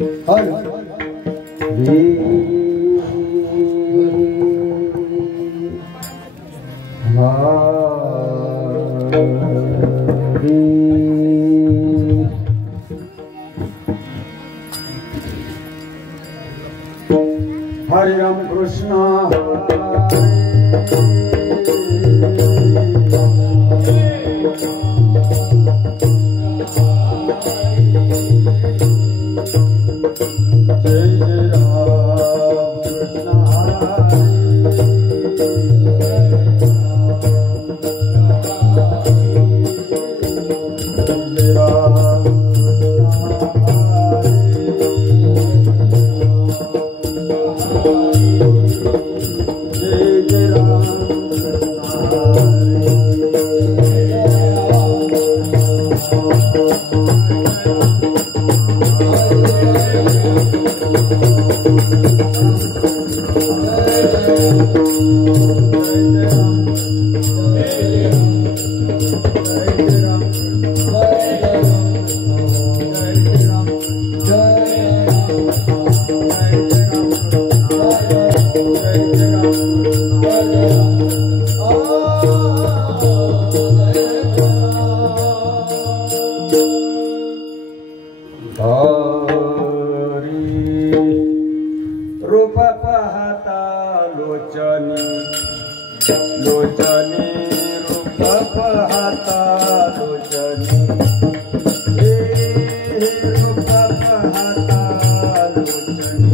हरे राम कृष्ण रूप पाहता लोचनी लोचनी रूप पाहता लोचनी रूप पाहता लोचनी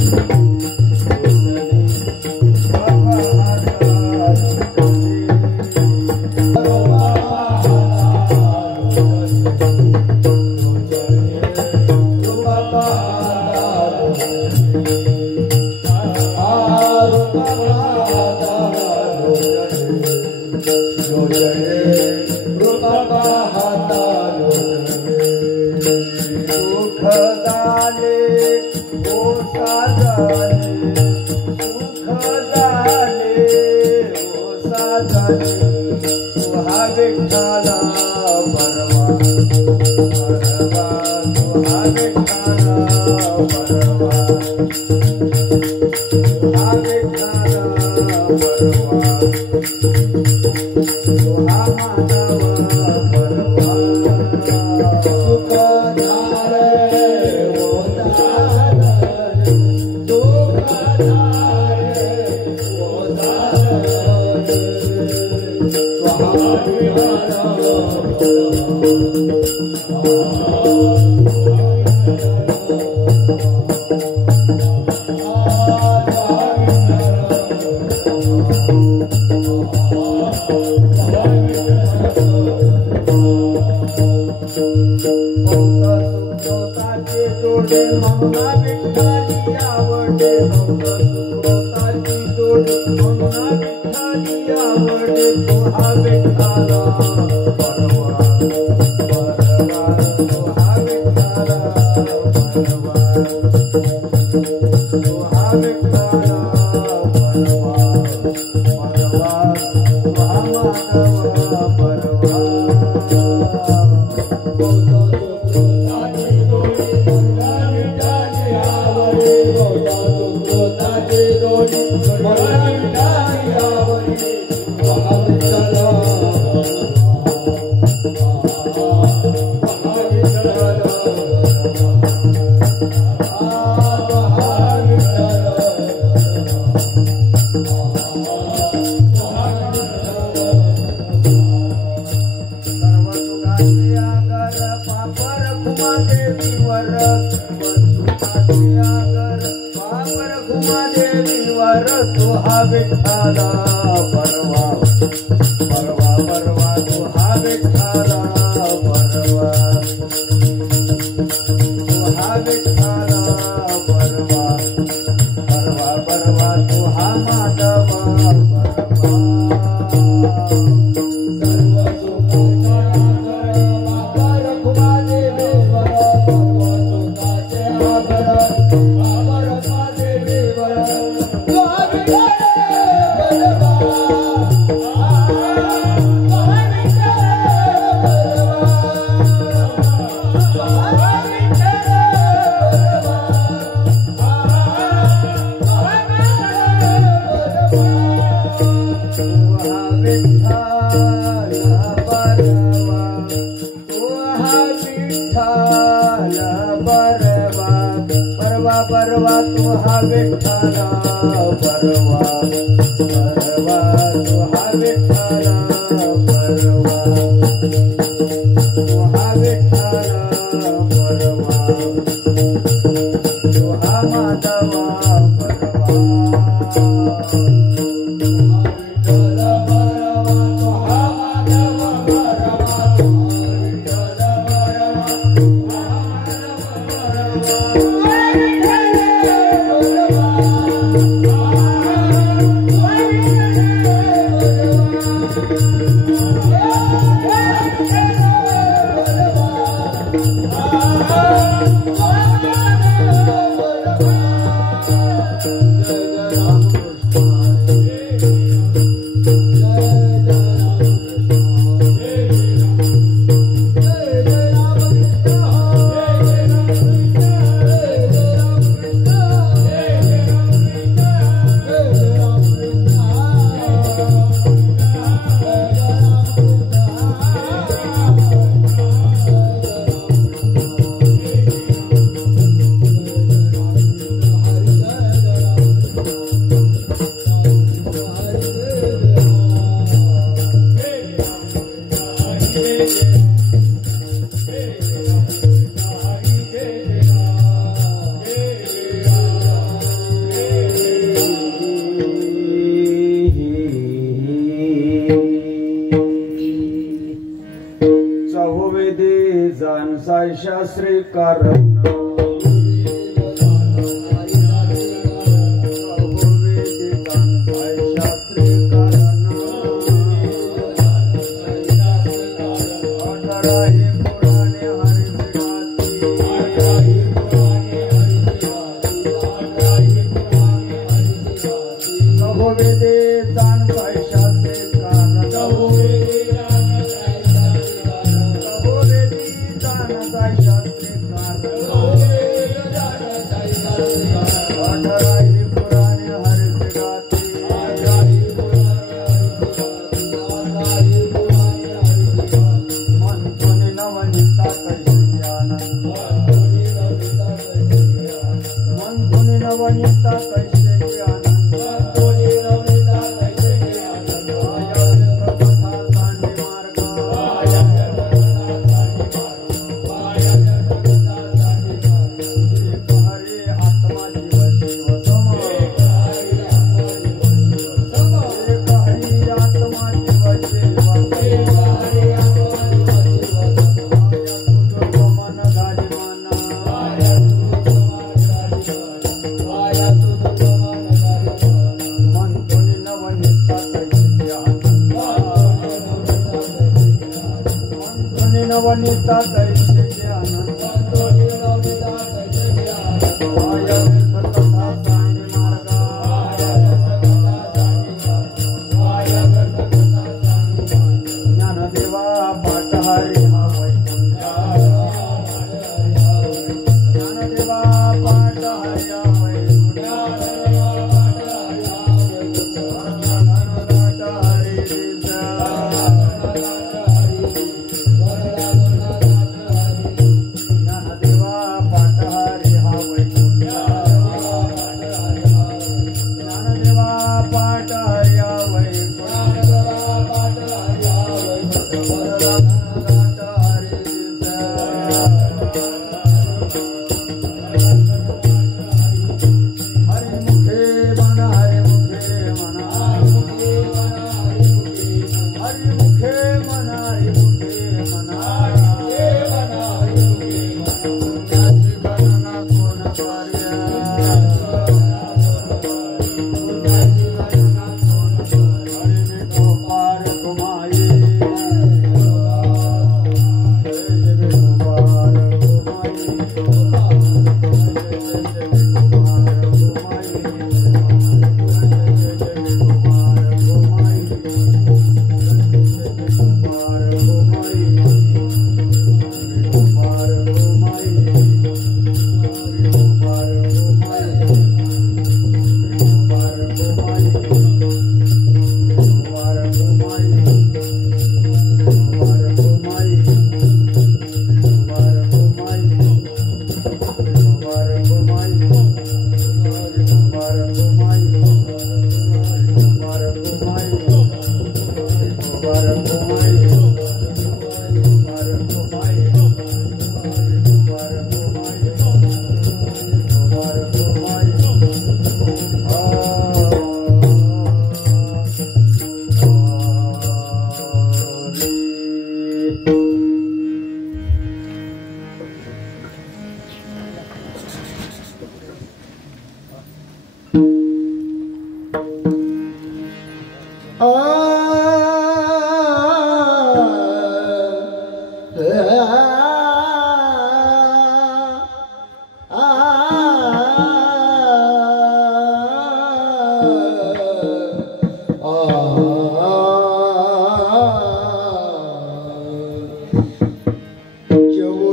Oh, विठ्ठल परवा परवा परवा तू हा विठ्ठल परवा परवा तू हा विठ्ठल परवा तू हा विठ्ठल परवा तू हा माधवा शास्त्री कारण वनिता कैसे ज्ञानदेवा पाठहारी ज्ञानदेवा पाठहारी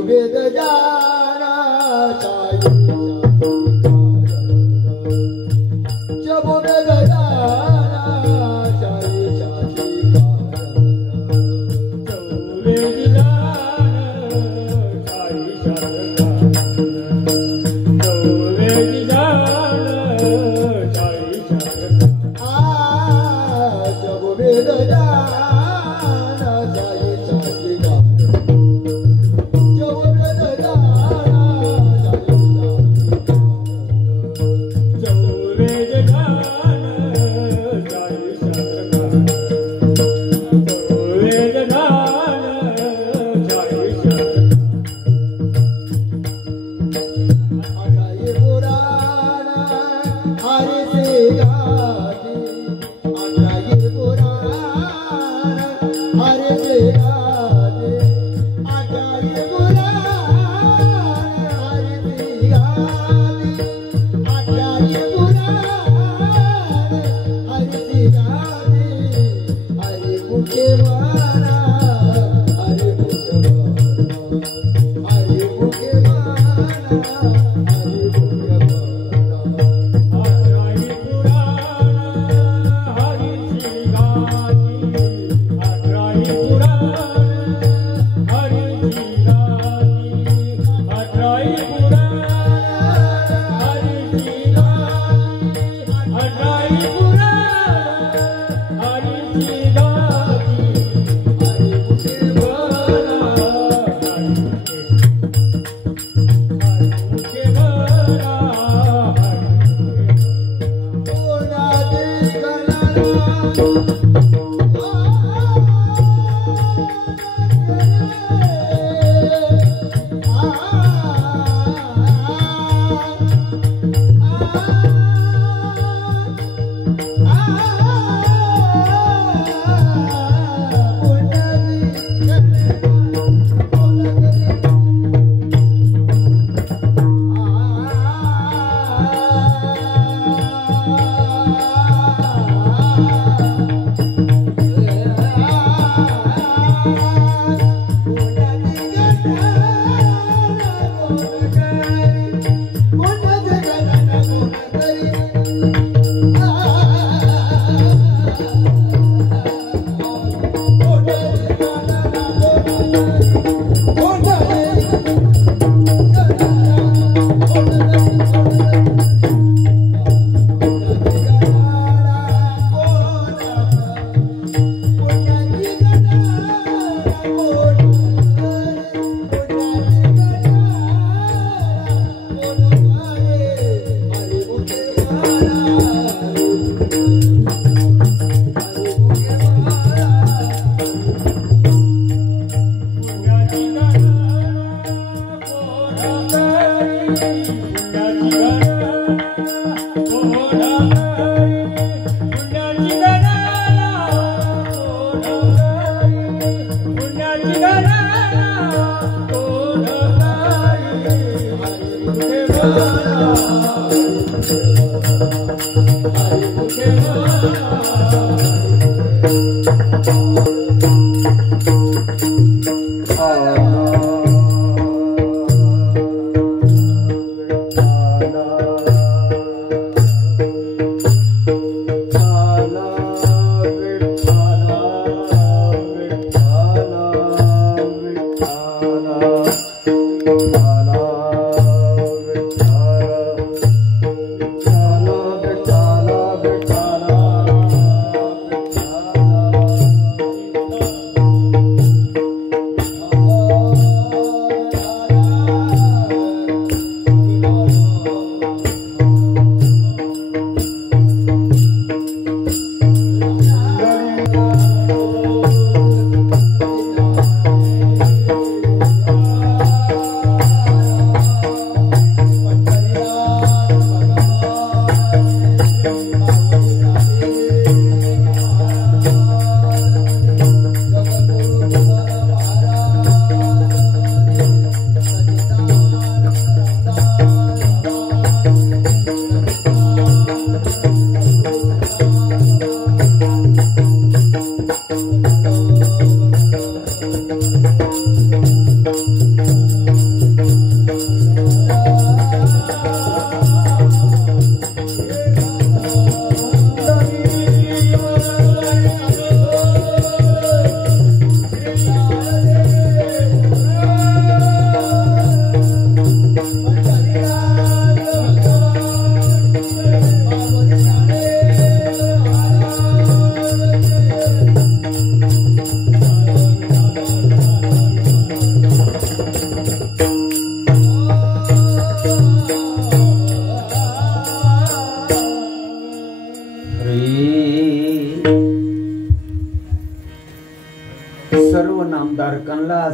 वेद जाना साई जब वेद जाना साई साची वेद जाना साई जब वेद जाना साई साची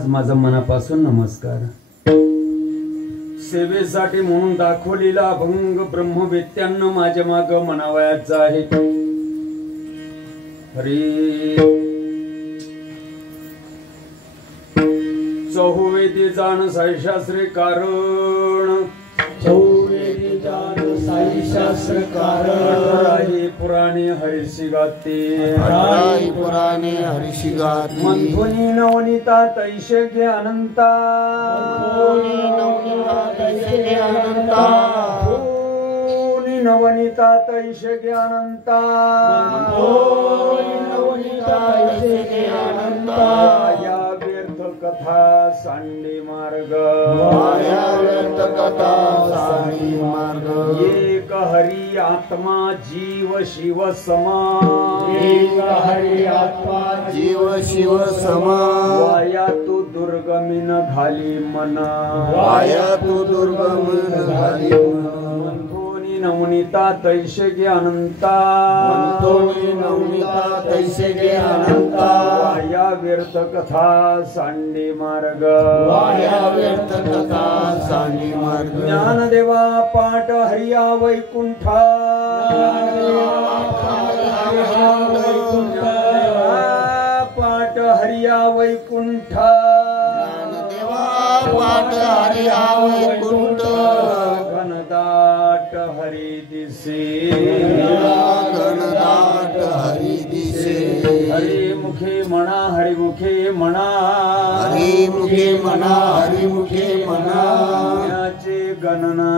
माझा मनापासून नमस्कार. सेवेसाठी म्हणून दाखवलेला अभंग ब्रह्मवेत्यांना माझ्या माग म्हणावयाचा आहे. हरी चहुवेदी जाण साई शास्त्रे कारण, चौवेदी जाण साई शास्त्र कारण, पुराणे हरिशी गाते, पुराणे हरिशी गाते. मंथुनी नवनीता तैशे गे अनंता, नवनीता तैशे गे अनंता, या व्यर्थ कथा सांडे मार्ग, कथा साई मार्ग. एक हरी आत्मा जीव शिव समा, एक हरी आत्मा जीव शिव समा. वाया तू दुर्गमीन घाली मना, वाया तू दुर्गमीन घाली मना. नवनीता तैशे गे अनंता, नवनीता तैसे गे अनंता. वाया व्यर्थ कथा सांडे मार्ग, वाया व्यर्थ कथा सांडी मार्ग. ज्ञानदेवा पाठ हरिया वैकुंठा, पाठ हरिया वैकुंठा, पाठ हरिया वैकुंठ. घनदाट हरी दिसे, घनदाट हरी दिसे. हरी मुखे म्हणा, हरी मुखे म्हणा, हरी मुखे म्हणा, हरी मुखे म्हणा. पुण्याची गणना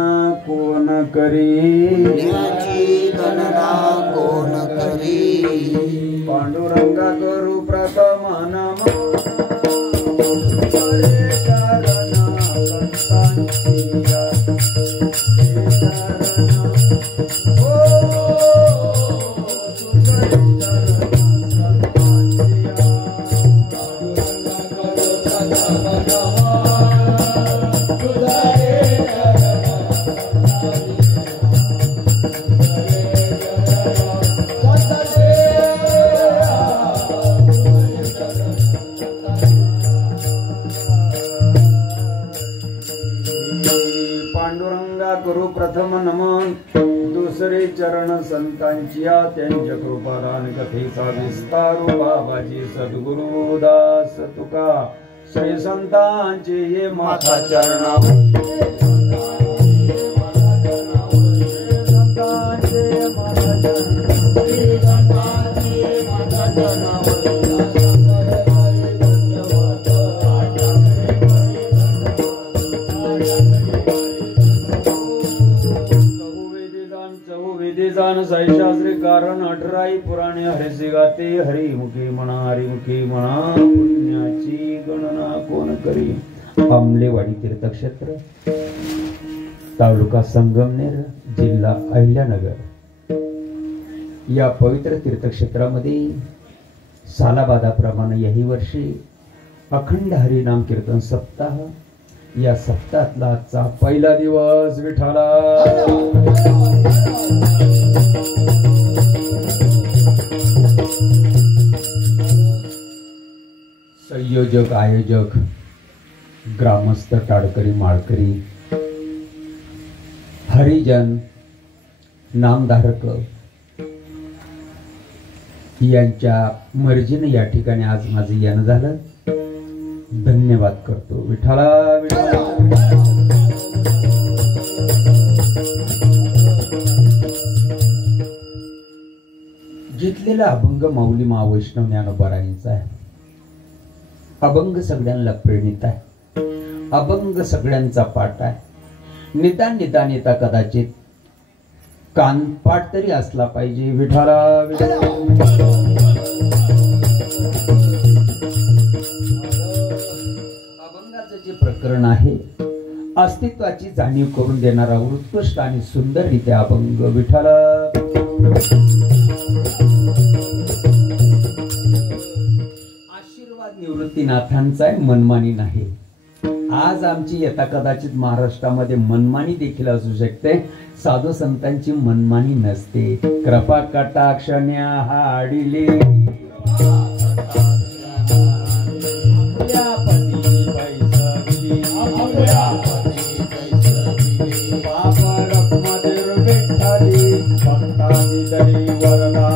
कोण करी, पुण्याची गणना कोण करी. पांडुरंगा करू प्रथम नम, पांडुरंगा करू प्रथम नमन, दुसरे चरण संतांची त्यांच्या कृपादान कथेचा विस्तारू. बाबाजी सद्गुरु दास तुका श्री संतांचे हे माथा चरणावर, साई शास्त्री कारण, अठराई पुराणे हरिसी गाते. हरिमुखी म्हणा, हरिमुखी म्हणा, पुण्याची गणना कोण करी. आमलेवाडी तीर्थक्षेत्र, तालुका संगमनेर, जिल्हा अहिल्यानगर या पवित्र तीर्थक्षेत्रामध्ये सालाबादाप्रमाणे याही वर्षी अखंड हरिनाम कीर्तन सप्ताह. या सप्ताहातला आजचा पहिला दिवस. विठाला संयोजक, आयोजक, ग्रामस्थ, टाळकरी, माळकरी, हरिजन, नामधारक यांच्या मर्जीने या ठिकाणी आज माझं येणं झालं. धन्यवाद करतो. विठाला जितलेला अभंग माऊली महावैष्णव ज्ञानोबारायांचा आहे. अभंग सगळ्यांना प्रेरित आहे. अभंग सगळ्यांचा पाठ आहे. निदान निदान येता कदाचित कानपाठ तरी असला पाहिजे. विठाला अभंगाचं जे प्रकरण आहे अस्तित्वाची जाणीव करून देणारा उत्कृष्ट आणि सुंदररित्या अभंग. विठाला आशीर्वाद निवृत्तीनाथांचा आहे, मनमानी नाही. आज आमची यथा कदाचित महाराष्ट्रामध्ये मनमानी देखील असू शकते. साधू संतांची मनमानी नसते. कृपा कटाक्षण्या हाडिले पाप रखमदेर विठ्ठली भक्तांनी तरी वरदा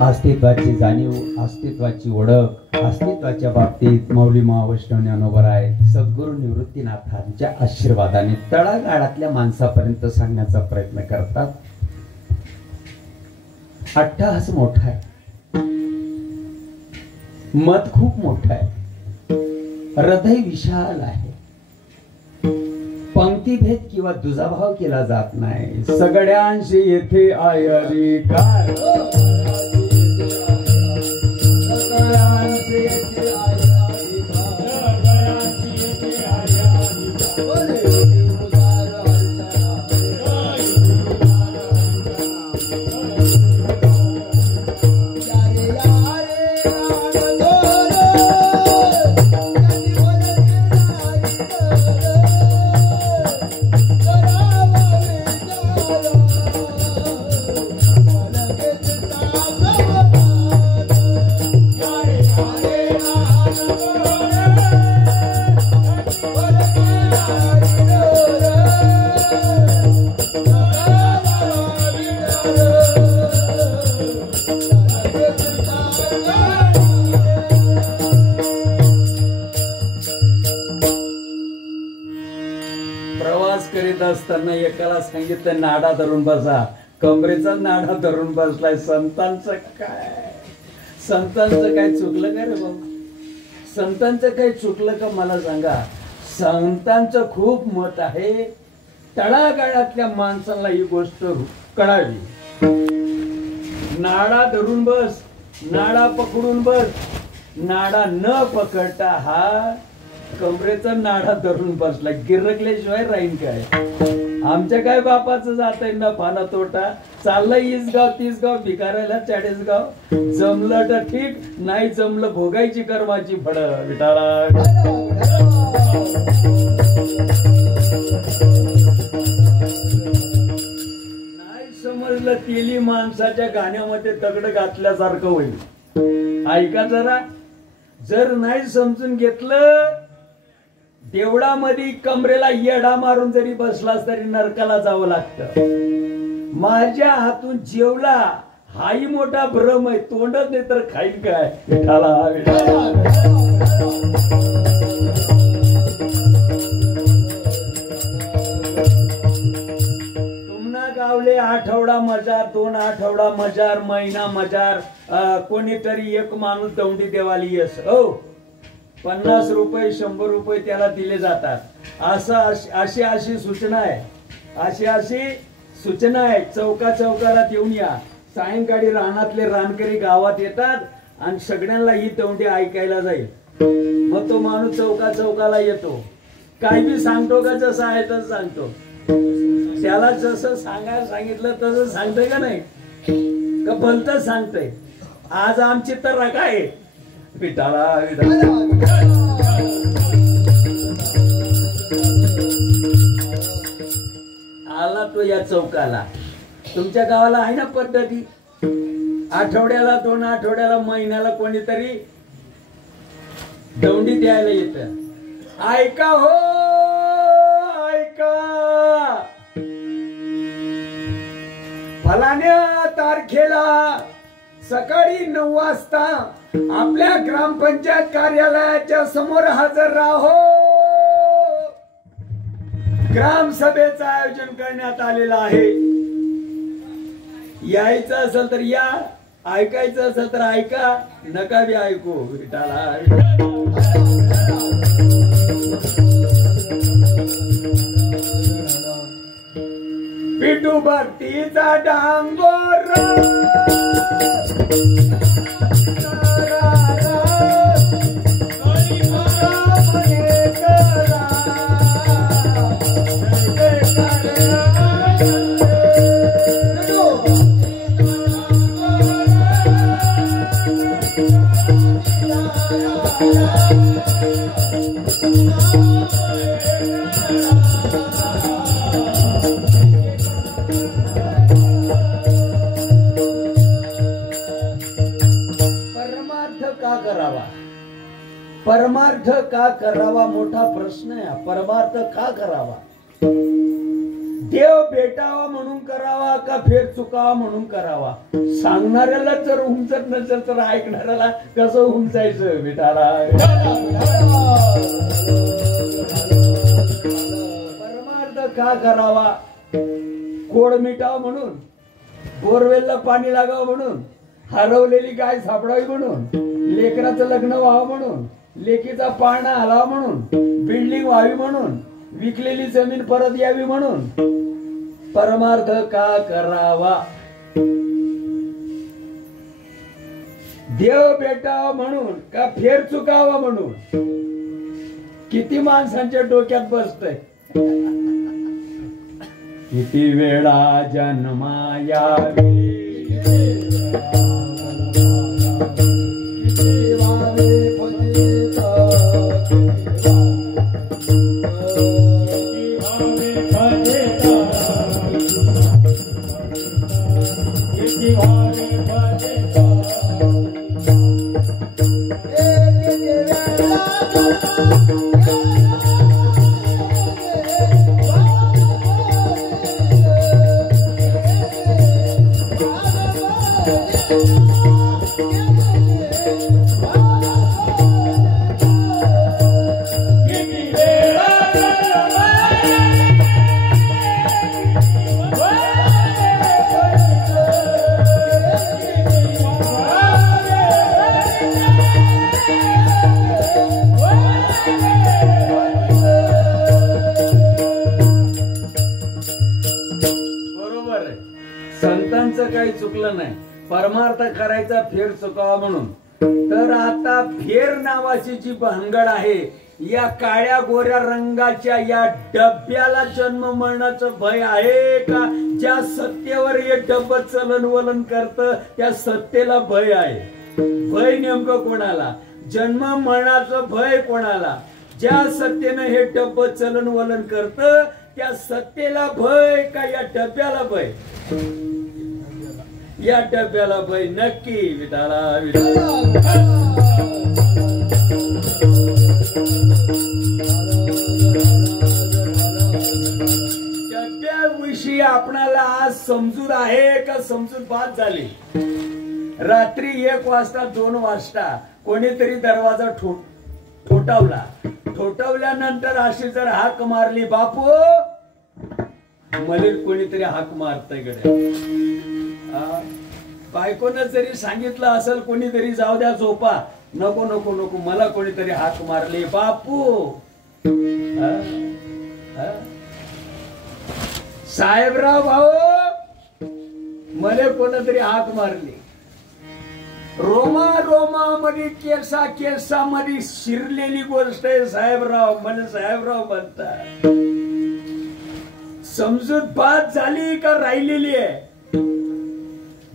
अस्तित्वाची जाणीव, अस्तित्वाची ओळख, अस्तित्वाच्या बाबतीत मौली महावैष्णव ज्ञानोबा आहेत सद्गुरू निवृत्तीनाथांच्या आशीर्वादाने तळागाळातल्या माणसापर्यंत सांगण्याचा प्रयत्न करतात. अट्टहास मोठा आहे, मत खूप मोठं आहे, हृदय विशाल आहे, पंक्तीभेद किंवा दुजाभाव केला जात नाही. सगळ्यांशी येथे आहे अधिकार, असताना एकाला सांगितलं नाडा धरून बसा, कमरेचा नाडा धरून बसलाय. संतांचं काय चुकलं का रे बाबा? संतांचं काही चुकलं का मला सांगा. संतांचं खूप मत आहे, तळागाळातल्या माणसाला ही गोष्ट कळावी. नाडा धरून बस, नाडा पकडून बस, नाडा न पकडता हा कमरेचा नाडा धरून बसला, गिरकल्याशिवाय राहीन काय? आमच्या काय बापाचं जात आहे ना पाना तोटा, चाललंय इसगाव तीसगाव भिकारायला 40गाव. जमलं तर ठीक, नाही जमलं भोगायची कर्माची फळ. विठाला नाही समजलं तेली माणसाच्या गाण्यामध्ये दगड घातल्यासारखं होईल. ऐका जरा, जर नाही समजून घेतलं देवळामध्ये कमरेला येडा मारून जरी बसलास तरी नरकाला जावं लागतं. माझ्या हातून जेवला हाही मोठा भ्रम आहे, तोंडच नाही तर खाईल काय? तुम्हाला गावले आठवडा मजार, 2 आठवडा मजार, महिना मजार, कोणीतरी एक माणूस दौंडी देवाली येस हो 50 रुपये 100 रुपये त्याला दिले जातात. अशी सूचना आहे, अशी सूचना आहे. चौकाला येऊन या. सायंकाळी रानातले रानकरी गावात येतात आणि सगळ्यांना ही तोंडी ऐकायला जाईल. मग तो माणूस चौकाला येतो, काय बी सांगतो का जसं आहे तसं सांगतो. त्याला जसं सांगायला सांगितलं तसं सांगतंय का नाही का भलतच सांगतंय. आज आमची तर रका आहे. विठाला आला तो या चौकाला. तुमच्या गावाला आहे ना पद्धती, आठवड्याला 2 आठवड्याला महिन्याला कोणीतरी दौंडी द्यायला येत. ऐका हो ऐका, फलाण्या तारखेला सकाळी 9 वाजता आपल्या ग्रामपंचायत कार्यालयाच्या समोर हजर राहो. ग्रामसभेचं आयोजन करण्यात आलेलं आहे. यायचं असेल तर या, ऐकायचं असेल तर ऐका, नका बी ऐकू. विठाला पिटू भक्तीचा डांगोर करा परमार्थ का करावा मोठा प्रश्न आहे. परमार्थ का करावा? देव भेटावा म्हणून करावा का फेर चुकावा म्हणून करावा? सांगणाऱ्याला जर उमजत नसेल तर ऐकणाऱ्याला कसं उमजायचं? विठाला परमार्थ का करावा? कोड मिटावं म्हणून, बोरवेलला पाणी लागावं म्हणून, हरवलेली गाय सापडावी म्हणून, लेकराचं लग्न व्हावं म्हणून, लेकीचा पाळणा हलावा म्हणून, बिल्डिंग व्हावी म्हणून, विकलेली जमीन परत यावी म्हणून परमार्थ का करावा? देव भेटावा म्हणून का फेर चुकावा म्हणून? किती माणसांच्या डोक्यात बसतंय. किती वेळा जन्मा यावी, संतांचं काही चुकलं नाही. परमार्थ करायचा फेर चुकावा म्हणून. तर आता फेर नावाची जी भानगड आहे, या काळ्या गोऱ्या रंगाच्या या डब्याला जन्म मरणाचं भय आहे का? ज्या सत्तेवर हे डब्ब चलन वलन करत त्या सत्तेला भय आहे. भय नेमकं कोणाला? जन्म मरणाचं भय कोणाला? ज्या सत्तेनं हे डब्ब चलन वलन करत त्या सत्तेला भय का या डब्याला भय? या डब्याला भय नक्की. विठाला डब्याविषयी आपणाला आज समजूत आहे का समजूत बाद झाली? रात्री 1 वाजता 2 वाजता कोणीतरी दरवाजा ठोठावला. ठोठावल्यानंतर अशी जर हाक मारली, बापू मला कोणीतरी हाक मारतय गड्या. बायकोनं जरी सांगितलं असेल कोणीतरी जाऊ द्या झोपा, नको नको नको मला कोणीतरी हाक मारली बापू. साहेबराव भाऊ मला कोणतरी हाक मारली. रोमा रोमा मध्ये केसा केसा मध्ये शिरलेली गोष्ट आहे साहेबराव. मला साहेबराव म्हणतात. समजूत बाद झाली का राहिलेली आहे?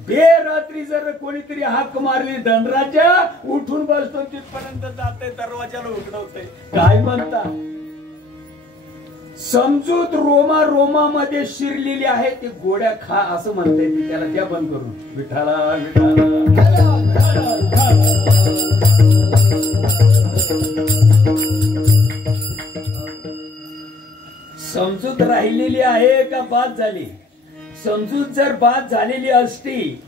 बेरात्री जर कोणीतरी हाक मारली धनराजा उठून बसतो तिथपर्यंत जाते दरवाजाला उघडवते. काय म्हणता? समजूत रोमा रोमा मध्ये शिरलेली आहे. ती गोड्या खा असं म्हणते. त्याला त्या बंद करून. विठाला विठाला समजूत राहिलेली आहे का बाद झाली? समजूत जर बाद झालेली असती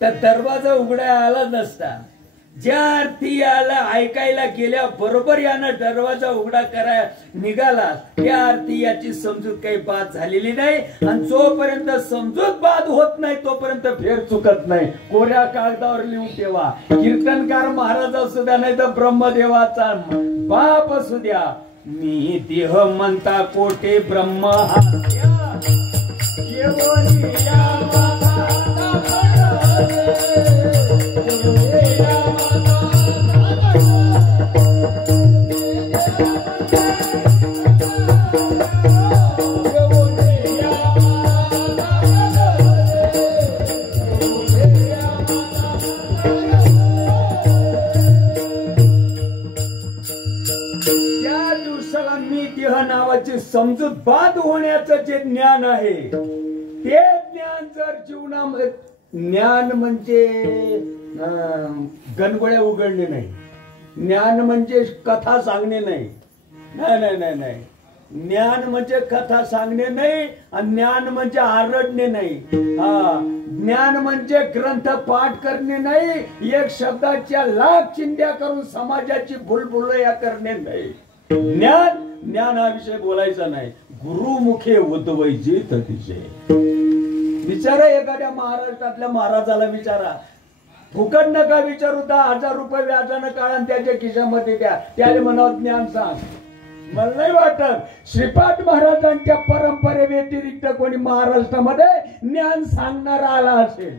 तर दरवाजा उघडायला आला नसता. ज्या अर्थी याला ऐकायला गेल्या बरोबर यानं दरवाजा उघडा करायला निघाला त्या अर्थी याची समजूत काही बाद झालेली नाही. आणि जोपर्यंत समजूत बाद होत नाही तोपर्यंत फेर चुकत नाही. कोऱ्या कागदावर लिहून ठेवा. कीर्तनकार महाराज असू द्या नाही तर ब्रह्मदेवाचा बाप असू द्या. मी देह म्हणता कोटे ब्रह्म हात्या. नावाची समजूत बाद होण्याचं जे ज्ञान आहे ते ज्ञान जर जीवनामध्ये ज्ञान म्हणजे गणगोळ्या उघडणे नाही. ज्ञान म्हणजे कथा सांगणे नाही. नाही नाही नाही नाही. ज्ञान म्हणजे कथा सांगणे नाही आणि ज्ञान म्हणजे आरडणे नाही. हा, ज्ञान म्हणजे ग्रंथ पाठ करणे नाही, एक शब्दाच्या लाख चिंध्या करून समाजाची भुलभुलया करणे नाही. ज्ञान हा विषय बोलायचा नाही. गुरुमुखे उद्वैजे ततिशय. विचारा एखाद्या महाराष्ट्रातल्या महाराजाला विचारा, फुकट नका विचारू, 10,000 रुपये व्याजानं काढा आणि त्याच्या खिशामध्ये द्या, त्याला म्हणावं ज्ञान सांग. मला नाही वाटत श्रीपाद महाराजांच्या परंपरे व्यतिरिक्त कोणी महाराष्ट्रामध्ये ज्ञान सांगणारा आला असेल.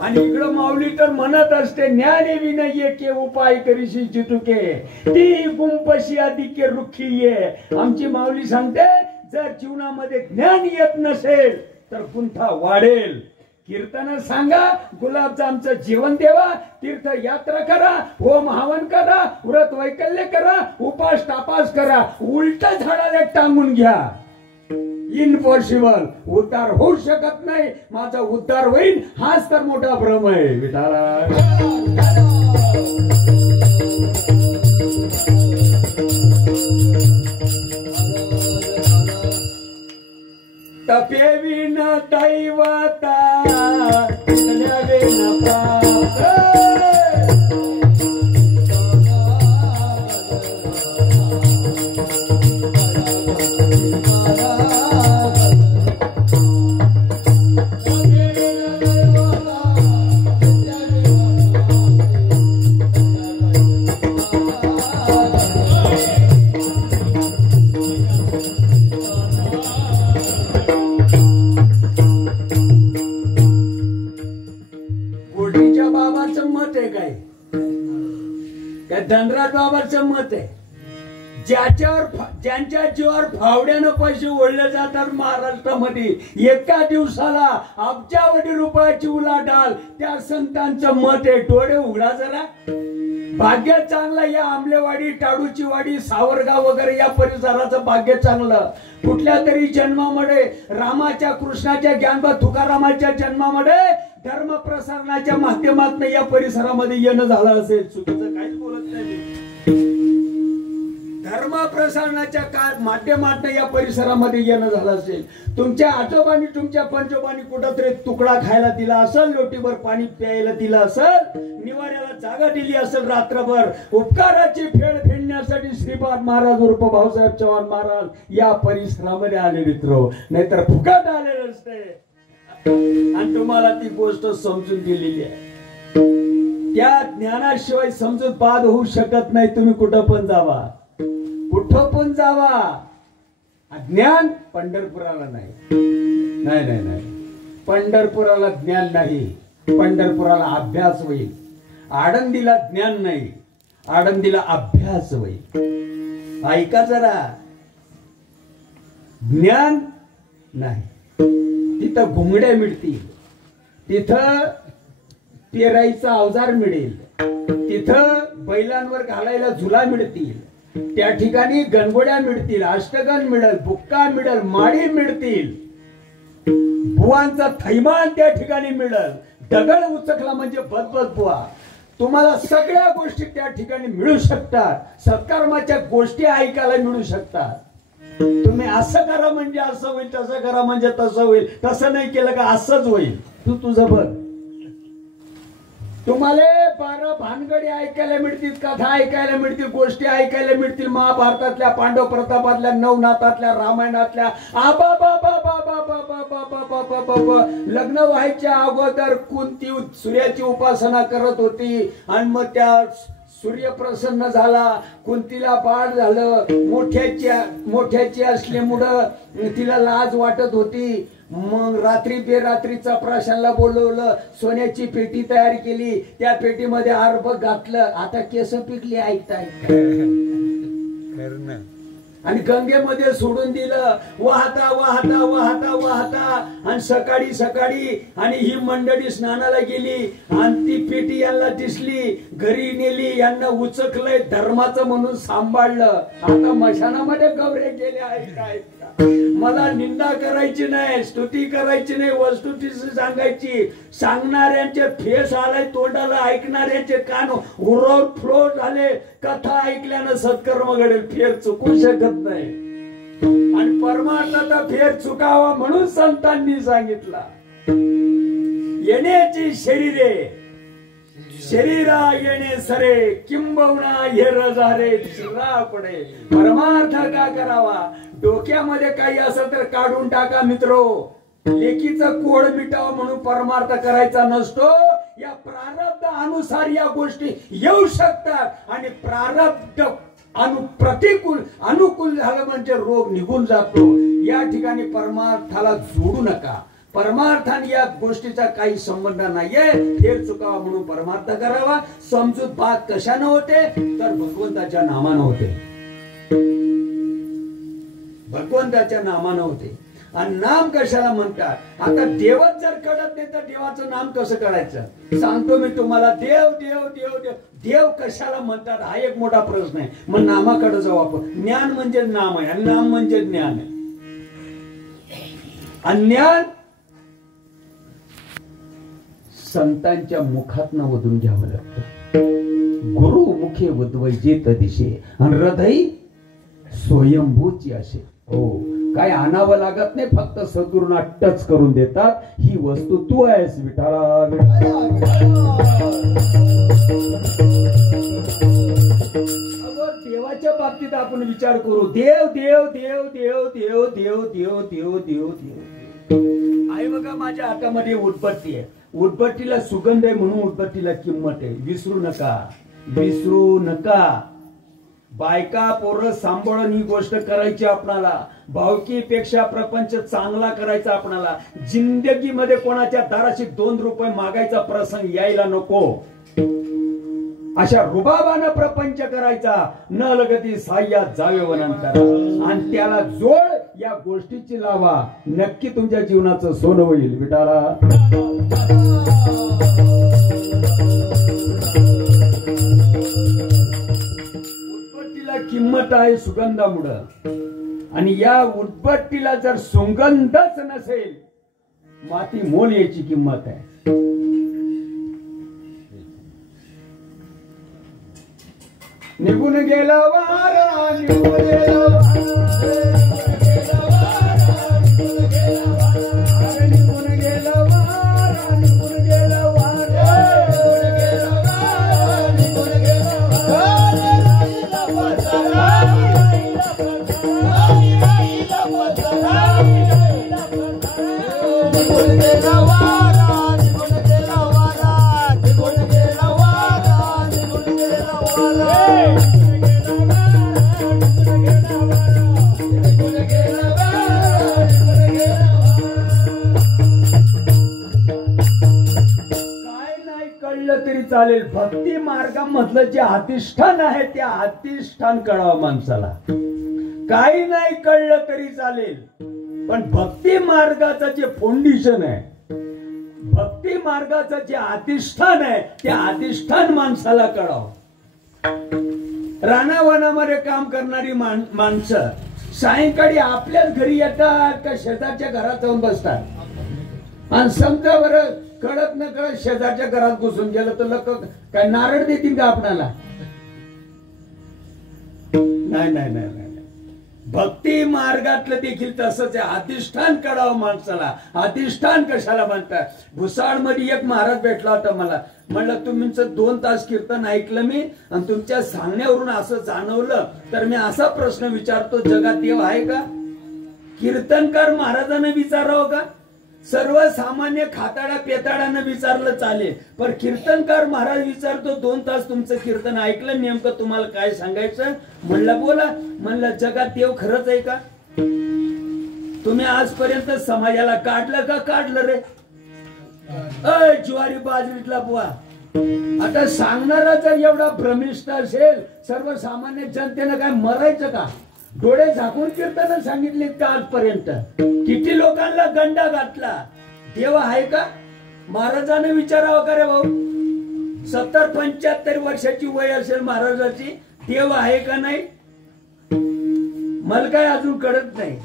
आणि इकडं माऊली तर म्हणत असते, ज्ञाने विनये के उपाय करीशी चितुके ती गुंपशी अधिके रुखी ये. आमची माऊली सांगते, जर जीवनामध्ये ज्ञान येत नसेल तर गुंठा वाढेल. कीर्तन सांगा, गुलाबजामचं जीवन देवा, तीर्थ यात्रा करा, होम हवन करा, व्रत वैकल्य करा, उपास तापास करा, उलट झाडाला टांगून घ्या. इम्पॉसिबल. उद्धार होऊ शकत नाही. माझा उद्धार होईल हाच तर मोठा भ्रम आहे. विठाला तपे विन दैवता धनराज बाबाचं मत आहे, ज्यांच्या जीवावर फावड्यानं पैसे ओढले जातात महाराष्ट्रामध्ये, एका दिवसाला अब्जावधी रुपयाची उलाढाल, त्या संतांचं मत आहे. डोळे उघडा जरा. भाग्य चांगलं या आंबलेवाडी, टाडूची वाडी, सावरगाव वगैरे या परिसराचं भाग्य चांगलं. कुठल्या तरी जन्मामध्ये रामाच्या, कृष्णाच्या, ज्ञानबा तुकारामाच्या जन्मामध्ये धर्म प्रसारणाच्या माध्यमातून या परिसरामध्ये येणं झालं असेल. चुकीचं काहीच बोलत नाही. धर्म प्रसारणाच्या माध्यमातून या परिसरामध्ये येणं झालं असेल. तुमच्या आजोबांनी, तुमच्या पंजोबांनी कुठंतरी तुकडा खायला दिला असेल, लोटीभर पाणी प्यायला दिलं असेल, निवाऱ्याला जागा दिली असेल रात्रभर. उपकाराची फेड फेडण्यासाठी श्रीपाद महाराज उर्फ भाऊसाहेब चव्हाण महाराज या परिसरामध्ये आले मित्र, नाहीतर फुकट आले नसते. आणि तुम्हाला ती गोष्ट समजून दिलेली आहे. त्या ज्ञानाशिवाय समजूत बाद होऊ शकत नाही. तुम्ही कुठं पण जावा, कुठं पण जावा, ज्ञान पंढरपुराला नाही. नाही नाही नाही, पंढरपुराला ज्ञान नाही, पंढरपुराला अभ्यास होईल. आळंदीला ज्ञान नाही, आळंदीला अभ्यास होईल. ऐका जरा, ज्ञान नाही. तिथं घुंगड्या मिळतील, तिथं पेराईचा अवजार मिळेल, तिथं बैलांवर घालायला झुला मिळतील, त्या ठिकाणी गणगोड्या मिळतील, अष्टगण मिळेल, बुक्का मिळेल, माळी मिळतील, बुवांचा थैमान त्या ठिकाणी मिळेल. दगड उचकला म्हणजे बदबद बुवा. तुम्हाला सगळ्या गोष्टी त्या ठिकाणी मिळू शकतात. सत्कर्माच्या गोष्टी ऐकायला मिळू शकतात. तुम्ही असं करा म्हणजे असं होईल, तसं करा म्हणजे तसं होईल, तसं नाही केलं का असंच होईल. तू तुझं बघ. तुम्हाला 12 भानगडी ऐकायला मिळतील, कथा ऐकायला मिळतील, गोष्टी ऐकायला मिळतील. महाभारतातल्या, पांडव प्रतापातल्या, नवनाथातल्या, रामायणातल्या. आबा बाबा बाबा बाबा बाबा बाबा लग्न व्हायच्या अगोदर कुंती सूर्याची उपासना करत होती आणि मग त्या सूर्य प्रसन्न झाला, कुंतीला बाळ झालं. मोठ्याची असल्यामुळं तिला लाज वाटत होती. मग रात्री बेरात्रीचा प्राशांना बोलवलं, सोन्याची पेटी तयार केली, त्या पेटीमध्ये अर्भ घातलं. आता केस पिकली ऐकता आणि गंगेमध्ये सोडून दिलं, वाहता वाहता वाहता वाहता. आणि सकाळी सकाळी आणि ही मंडळी स्नानाला गेली आणि ती पेटी यांना दिसली, घरी नेली, यांना उचकलंय, धर्माचं म्हणून सांभाळलं. आता मशानामध्ये गवरे गेले आहेत काय. मला निंदा करायची नाही, स्तुती करायची नाही, वस्तुस्थिती सांगायची. सांगणाऱ्यांचे फेस आलाय तोंडाला, ऐकणाऱ्यांचे कान उरवर फ्लो झाले. कथा ऐकल्यानं सत्कर्म घडेल, फेर चुकू शकत नाही. आणि परमार्थाचा फेर चुकावा म्हणून संतांनी सांगितला. येण्याची शरीरे शरीरा येणे सरे, किंबहुना हे रजारे शिरा पडे. परमार्थ का करावा? डोक्यामध्ये काही असेल तर काढून टाका मित्रो. लेकीचा कोड मिटावा म्हणून परमार्थ करायचा नसतो. या प्रारब्ध अनुसार या गोष्टी येऊ शकतात आणि प्रारब्ध प्रतिकूल अनुकूल झालं म्हणजे रोग निघून जातो. या ठिकाणी परमार्थाला जोडू नका. परमार्थाने या गोष्टीचा काही संबंध नाहीये. फेर चुकावा म्हणून परमार्थ करावा. समजूत बात कशाने होते तर भगवंताच्या नामानं होते. भगवंताच्या नामानं होते. आणि नाम कशाला म्हणतात? आता देवच जर कळत नाही तर देवाचं नाम कसं करायचं? सांगतो मी तुम्हाला. देव देव देव देव देव कशाला म्हणतात हा एक मोठा प्रश्न आहे. मग नामाकडे जाऊ आपण. ज्ञान म्हणजे नाम आहे आणि नाम म्हणजे ज्ञान आहे. आणि ज्ञान संतांच्या मुखातनं वधून घ्यावं लागतं. गुरु मुखे वधवैजेत दिशे आणि हृदय स्वयंभूची असे. हो, काय आणावं लागत नाही, फक्त सद्गुरूंना टच करून देतात. ही वस्तू तू आहेस विठाला. देवाच्या बाबतीत आपण विचार करू. देव देव देव देव देव देव देव देव देव देव आहे. बघा माझ्या हातामध्ये उदबत्ती आहे. उदबत्तीला सुगंध आहे म्हणून उदबत्तीला किंमत आहे. विसरू नका, विसरू नका. बायका पोरं सांभाळून ही गोष्ट करायची आपणाला. भावकीपेक्षा प्रपंच चांगला करायचा आपणाला. जिंदगीमध्ये कोणाच्या दाराशी 2 रुपये मागायचा प्रसंग यायला नको. अशा रुबाबानं प्रपंच करायचा. न लगती साह्यात जावे वनांतरा. आणि त्याला जोड या गोष्टीची लावा. नक्की तुमच्या जीवनाचं सोनं होईल विठाला. किंमत आहे सुगंधामुळं. आणि या उदबत्तीला जर सुगंधच नसेल माती मोल याची किंमत आहे. निघून गेला वारा, निघून गेला चालेल. भक्ती मार्गामधलं जे अधिष्ठान आहे ते अधिष्ठान कळावं माणसाला. काही नाही कळलं तरी चालेल, पण भक्ती मार्गाचं जे फाउंडेशन आहे, भक्ती मार्गाचं जे अधिष्ठान आहे ते अधिष्ठान माणसाला कळावं. रानावनामध्ये काम करणारी माणसं सायंकाळी आपल्याच घरी येतात का शेजारच्या घरात जाऊन बसतात. आणि समजा बरं कळत न कळत शेजारच्या घरात घुसून गेलं तर लोक काय नारळ देतील का आपणाला? नाही नाही नाही नाही. भक्ती मार्गातलं देखील तसंच आहे. अधिष्ठान कळावं माणसाला. अधिष्ठान कशाला म्हणतात? भुसाळ मध्ये एक महाराज भेटला होता मला. म्हणलं तुमचं 2 तास कीर्तन ऐकलं मी आणि तुमच्या सांगण्यावरून असं जाणवलं तर मी असा प्रश्न विचारतो, जगात देव आहे का? कीर्तनकार महाराजांना विचारावं का? सर्वसामान्य खाताडा पेताडानं विचारलं चालेल, पण कीर्तनकार महाराज विचारतो 2 तास तुमचं कीर्तन ऐकलं, नेमकं तुम्हाला काय सांगायचं? म्हणलं बोला. म्हणलं जगात देव खरंच आहे का? तुम्ही आजपर्यंत समाजाला काढलं का? काढलं रे. ज्वारी बाजरीतला बुवा. आता सांगणारा जर एवढा भ्रमिष्ठ असेल, सर्वसामान्य जनतेनं काय मरायचं का? डोळे झाकून कीर्तन सांगितले का आजपर्यंत? किती लोकांना गंडा घातला. देव आहे का? महाराजांनी विचारावं का रे भाऊ? 70-75 वर्षाची वय असेल महाराजाची. देव आहे का नाही? मला काय अजून कळत नाही.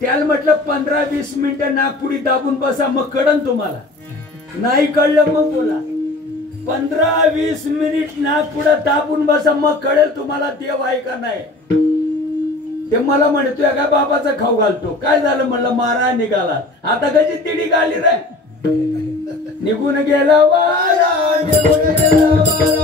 त्याला म्हटलं 15-20 मिनिटं नागपुडी दाबून बसा, मग कळन तुम्हाला. नाही कळलं मग बोला. 15-20 मिनिट नागपुडं दाबून बसा, मग कळेल तुम्हाला देव आहे का नाही. ते मला म्हणतोय काय बाबाचा खाऊ घालतो. काय झालं म्हणलं? मारा निघाला. आता कशी ती निघाली रे? निघून गेला वारा, निघून गेला वारा.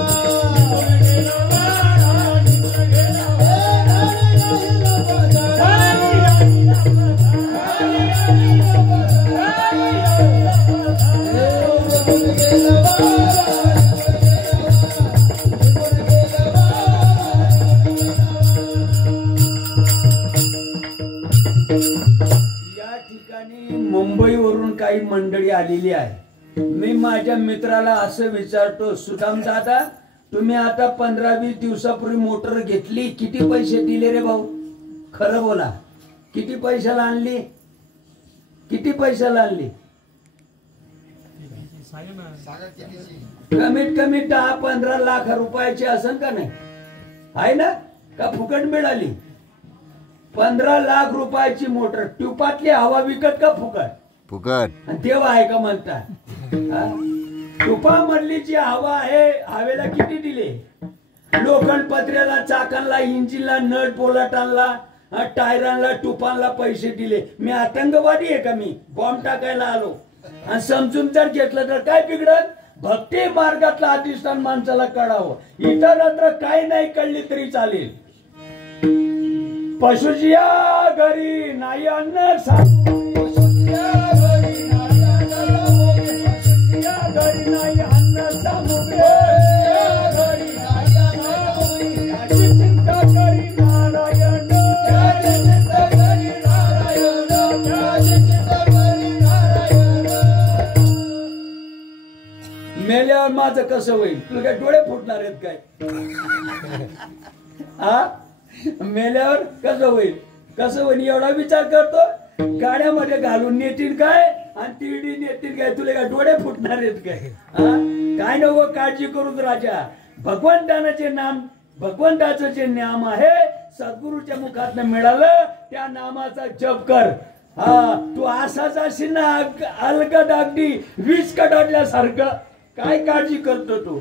मुंबईवरून काही मंडळी आलेली आहे. मी माझ्या मित्राला असं विचारतो, सुदाम दादा तुम्ही आता 15-20 दिवसापूर्वी मोटर घेतली, किती पैसे दिले रे भाऊ? खरं बोला, किती पैशाला आणली? किती पैशाला आणली? कमीत कमी 10-15 लाख रुपयाची असेल का नाही? आहे ना? का फुकट मिळाली? 15 लाख रुपयाची मोटर. ट्यूबातली हवा विकत का फुकट? फुकट. आणि तेव्हा आहे का म्हणता? ट्यूबा मधली जी हवा आहे, हवेला किती दिले? लोखंड पत्र्याला, चाकांना, इंजिनला, नट बोलटांना, टायरांना, ट्यूबांना पैसे दिले. मी आतंकवादी आहे का? मी बॉम्ब टाकायला आलो? आणि समजून जर घेतलं तर काय बिघडत? भक्ती मार्गातला अधिष्ठान माणसाला कळावं. इतरत्र काय नाही कळली तरी चालेल. पशुजिया घरी नाही अन्न घरी नाही अन्न चिंता करी नारायण. मेल्यावर माझं कसं होईल? तुला काय डोळे फुटणार आहेत काय? हा, मेल्यावर कसं होईल? कसं होईल एवढा विचार करतो? गाड्यामध्ये घालून नेतील काय आणि तिरडी नेतील काय? तुला काय डोळे फुटणार आहेत काय? काय नको काळजी करूच राजा. भगवंताचं जे नाम आहे सद्गुरूच्या मुखातनं मिळालं, त्या नामाचा जप कर. हा, तू असाच असेल ना अलगद अगदी वीज कडाडल्यासारखं. काय काळजी करतो तू?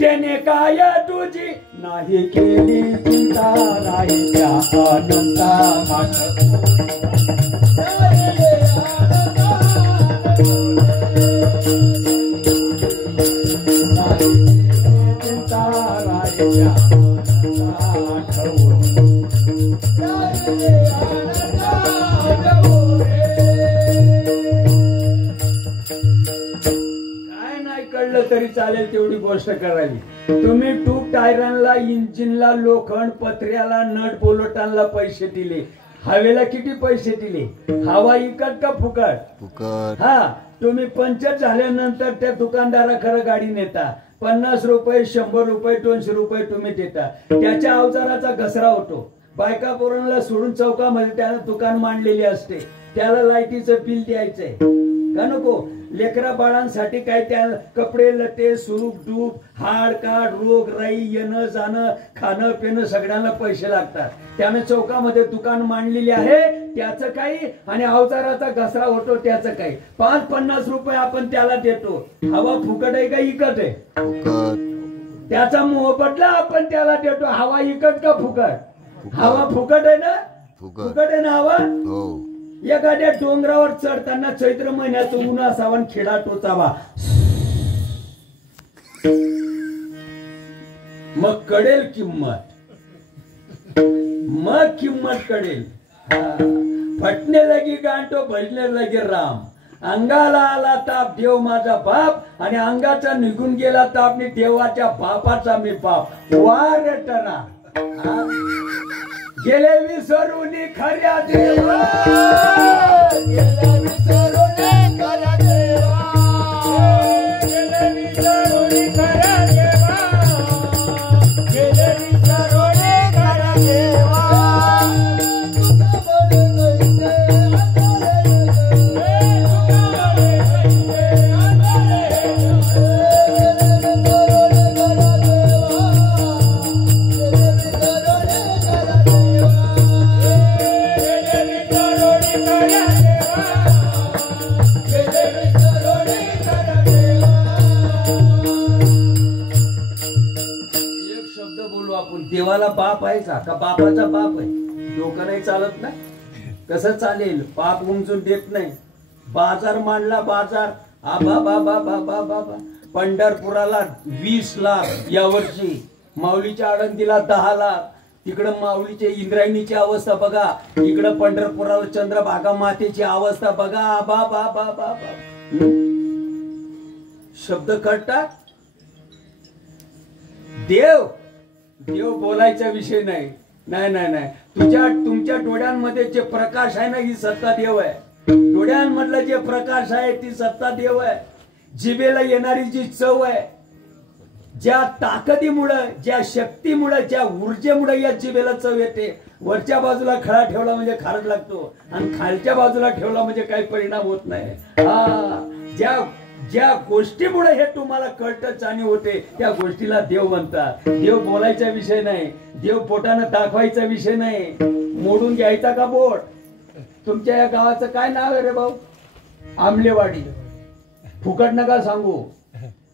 त्याने काय तुझी नाही केली चिंता, नाही त्या आनंदा चिंता कळलं तरी चालेल तेवढी गोष्ट करावी. तुम्ही ट्यूब टायरांना, इंजिनला, लोखंड पत्र्याला, नट बोलटांना पैसे दिले. हवेला किती पैसे दिले? हवा इकत का फुकट? फुकट. हा, तुम्ही पंचर झाल्यानंतर त्या दुकानदारा खरं गाडी नेता. 50 रुपये, 100 रुपये, 200 रुपये तुम्ही देता. त्याच्या अवजाराचा घसरा होतो. बायका पोरांना सोडून चौकामध्ये त्याला दुकान मांडलेली असते. त्याला लाईटीचं बिल द्यायचंय का नको? लेकरा बाळांसाठी काय त्या कपडे लते, सुरूप डूब, हाड काढ, रोग राई, येणं जाणं, खाणं पिणं सगळ्यांना पैसे लागतात. त्याने चौकामध्ये दुकान मांडलेली आहे, त्याचं काही आणि अवजाराचा घसरा होतो त्याचं काही. 5-50 रुपये आपण त्याला देतो. हवा फुकट आहे का इकत आहे? फुकट. त्याचा मोहबदला आपण त्याला देतो. हवा इकत का फुकट? हवा फुकट आहे ना? फुकट आहे ना हवा? हो. एखाद्या डोंगरावर चढताना चैत्र महिन्याचं ऊन असावा, खेडा टोचावा, मग कळेल किंमत. मग किंमत कळेल. फटणे लगी गांठो, भजने लगे राम. अंगाला आला ताप, देव माझा बाप, आणि अंगाचा निघून गेला ताप, आणि देवाच्या बापाचा मी बाप. वार टना गेले विसरून खऱ्या देवा, गेले विसरून खऱ्या देवा, गेले विसरून खऱ्या देवा, गेले विसरून खऱ्या देवा. बाप आहे का बापाचा बाप आहे? डोकं नाही चालत ना? कसं चालेल? बाप उमजून देत नाही. बाजार मांडला बाजार. आबा बाबा बाबा बाबा. पंढरपुराला 20 लाख यावर्षी, माऊलीच्या आळंदीला 10 लाख. तिकडं माऊलीचे इंद्रायणीची अवस्था बघा, इकडं पंढरपुरावर चंद्रभागा मातेची अवस्था बघा. बाबा बाबा बाबा. शब्द कळतात. देव देव बोलायचा विषय नाही. नाही नाही नाही. तुमच्या डोळ्यांमध्ये जे प्रकाश आहे ना, ही सत्ता देव आहे. डोळ्यांमधलं जे प्रकाश आहे ती सत्ता देव आहे. जिभेला येणारी जी चव आहे, ज्या ताकदीमुळे, ज्या शक्तीमुळे, ज्या ऊर्जेमुळे या जिभेला चव येते. वरच्या बाजूला खळा ठेवला म्हणजे खारट लागतो, आणि खालच्या बाजूला ठेवला म्हणजे काही परिणाम होत नाही. ज्या गोष्टीमुळे हे तुम्हाला कळतं, जाणीव होते, त्या गोष्टीला देव म्हणतात. देव बोलायचा विषय नाही. देव पोटानं दाखवायचा विषय नाही. मोडून घ्यायचा का बोट? तुमच्या या गावाचं काय नाव आहे रे भाऊ? आमलेवाडी. फुकट नका सांगू.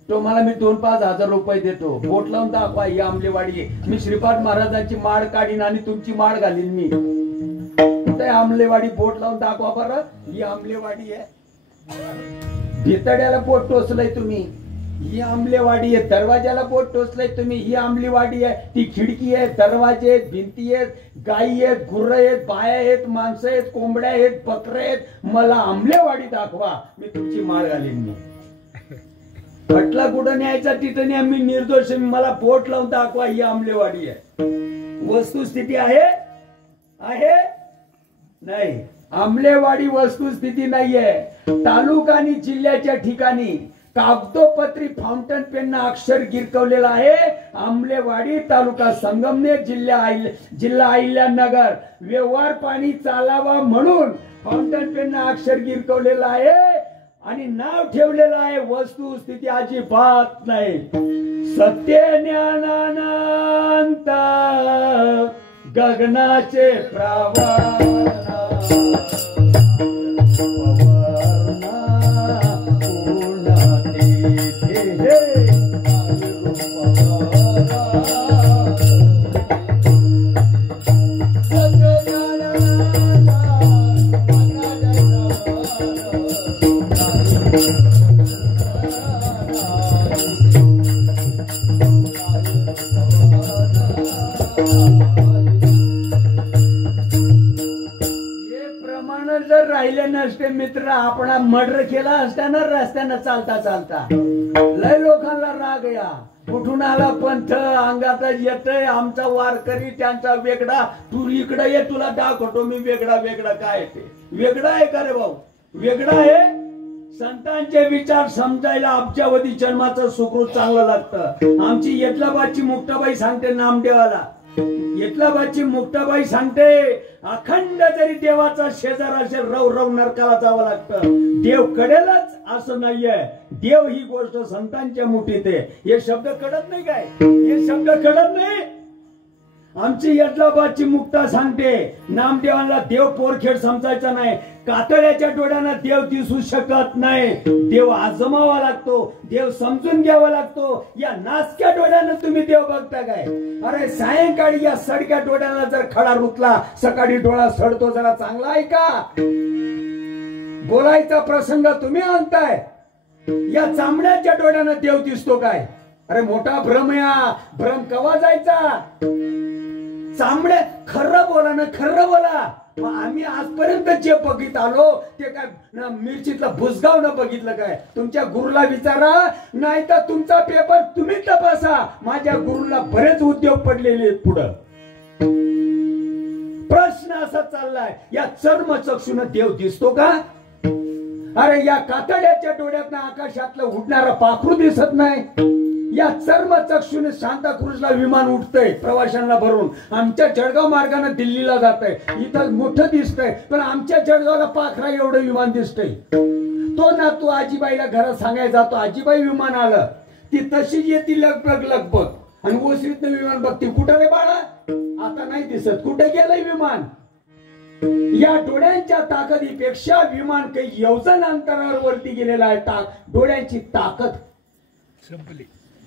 तो मला मी 2-5 हजार रुपये देतो. बोट लावून दाखवा ही आमलेवाडी आहे. मी श्रीपाद महाराजांची माळ काढीन आणि तुमची माळ घालीन मी. कुठे आमलेवाडी? बोट लावून दाखवा बरं. ही आमलेवाडी आहे. भितड्याला पोट टोचलंय तुम्ही, ही आमलेवाडी आहे. दरवाजाला पोट टोचलंय तुम्ही, ही आमलेवाडी आहे. ती खिडकी आहे, दरवाजे आहेत, भिंती आहेत, गायी आहेत, गुर्र आहेत, बाया आहेत, माणसं आहेत, कोंबड्या आहेत, बकरे आहेत. मला आमलेवाडी दाखवा, मी तुमची माळ घालीन. मी खटला कुठं न्यायचा तिथं न्या. मी निर्दोष. मला बोट लावून दाखवा ही आमलेवाडी आहे. वस्तुस्थिती आहे आहे नाही. आमलेवाडी वस्तुस्थिती नाहीये. तालुका आणि जिल्ह्याच्या ठिकाणी कागदोपत्री फाउंटन पेन अक्षर गिरकवलेला आहे. आमलेवाडी, तालुका संगमनेर, जिल्हा अहिल्यानगर. व्यवहार पाणी चालावा म्हणून फाउंटन पेन अक्षर गिरकवलेला आहे आणि नाव ठेवलेलं आहे. वस्तुस्थिती अजिबात नाही. सत्य ज्ञानानंत गगनाचे प्रवाह राहिले नसते मित्र, आपण मर्डर केला असताना रस्त्यानं चालता चालता. लय लोकांना राग या. कुठून आला पंथ अंगातच येतय. आमचा वारकरी त्यांचा वेगळा. तू इकडे ये, तुला दाखवतो मी वेगळा. वेगळा काय ते? वेगळा आहे का रे भाऊ? वेगळा आहे. संतांचे विचार समजायला अब्जावधी जन्माचं सुखरूप चांगलं लागतं. आमची येतलाबादची मुक्ताबाई सांगते नामदेवाला. येतलाबादची मुक्ताबाई सांगते अखंड जरी देवाचा शेजार असेल, रव रव नरकाला जावं लागतं. देव कडेलच असं नाहीये. देव ही गोष्ट संतांच्या मुठीत आहे. हे शब्द कळत नाही काय? हे शब्द कळत नाही. आमची येतलाबादची मुक्ता सांगते नामदेवाला देव पोरखेड समजायचा नाही. कातळ्याच्या डोळ्यानं देव दिसू शकत नाही. देव आजमावा लागतो. देव समजून घ्यावा लागतो. या नासक्या डोळ्यानं तुम्ही देव बघता काय? अरे सायंकाळी या सडक्या डोळ्याला जर खडा रुतला, सकाळी डोळा सडतो. जरा चांगला आहे का? बोलायचा प्रसंग तुम्ही आणताय. या चांबड्याच्या डोळ्यानं देव दिसतो काय? अरे मोठा भ्रम. या भ्रम कवा जायचा? चांबड्या खरं बोला ना, खरं बोला. आम्ही आजपर्यंत जे बघित आलो ते काय मिरचीतलं भुसगाव न बघितलं काय? तुमच्या गुरुला विचारा, नाही तर तुमचा पेपर तुम्ही तपासा. माझ्या गुरुला बरेच उद्योग पडलेले पुढं. प्रश्न असा चाललाय, या चर्मचक्षुन देव दिसतो का? अरे या कातड्याच्या डोळ्यातनं आकाशातलं उडणारा पाखरू दिसत नाही. या चर्मचक्षुने सांताक्रूजला विमान उठतंय प्रवाशांना भरून. आमच्या जळगाव मार्गाने दिल्लीला जातंय. इथं मोठं दिसतंय, पण आमच्या जळगावला पाखरा एवढं विमान दिसतंय. तो ना तू आजीबाईला घरात सांगायला जातो, आजीबाई विमान आलं. ती तशीच येते लगबग लगबग. आणि ओसरीतनं विमान बघते, कुठं रे बाळा? आता नाही दिसत. कुठे गेलंय विमान? या डोळ्यांच्या ताकदीपेक्षा विमान काही योजन अंतरावर वरती गेलेला आहे. डोळ्यांची ताकद संपली.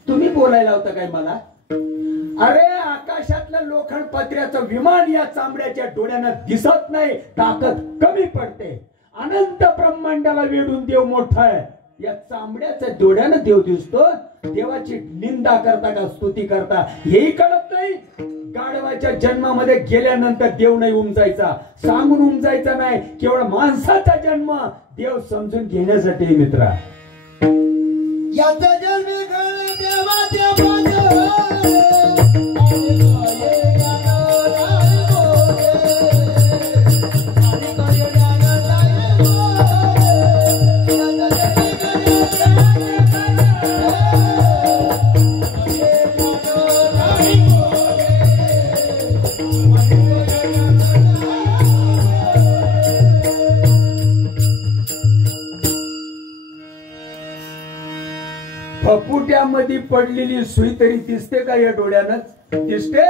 तुम्ही बोलायला होता काय मला? अरे आकाशातलं लोखंड पत्र्याचं विमान या चांबड्याच्या डोळ्यानं दिसत नाही, ताकद कमी पडते. अनंत ब्रह्मांडाला वेढून देव मोठा आहे, या चांबड्याच्या डोळ्यानं देव दिसतो. देवाची निंदा करता का स्तुती करता हेही कळत नाही. गाढवाच्या जन्मामध्ये गेल्यानंतर देव नाही उमजायचा, सांगून उमजायचा नाही. केवळ माणसाचा जन्म देव समजून घेण्यासाठी मित्रा. याचा जन्म देवाच्या फपुट्यामध्ये पडलेली सुई तरी दिसते का या डोळ्यानंच? दिसते.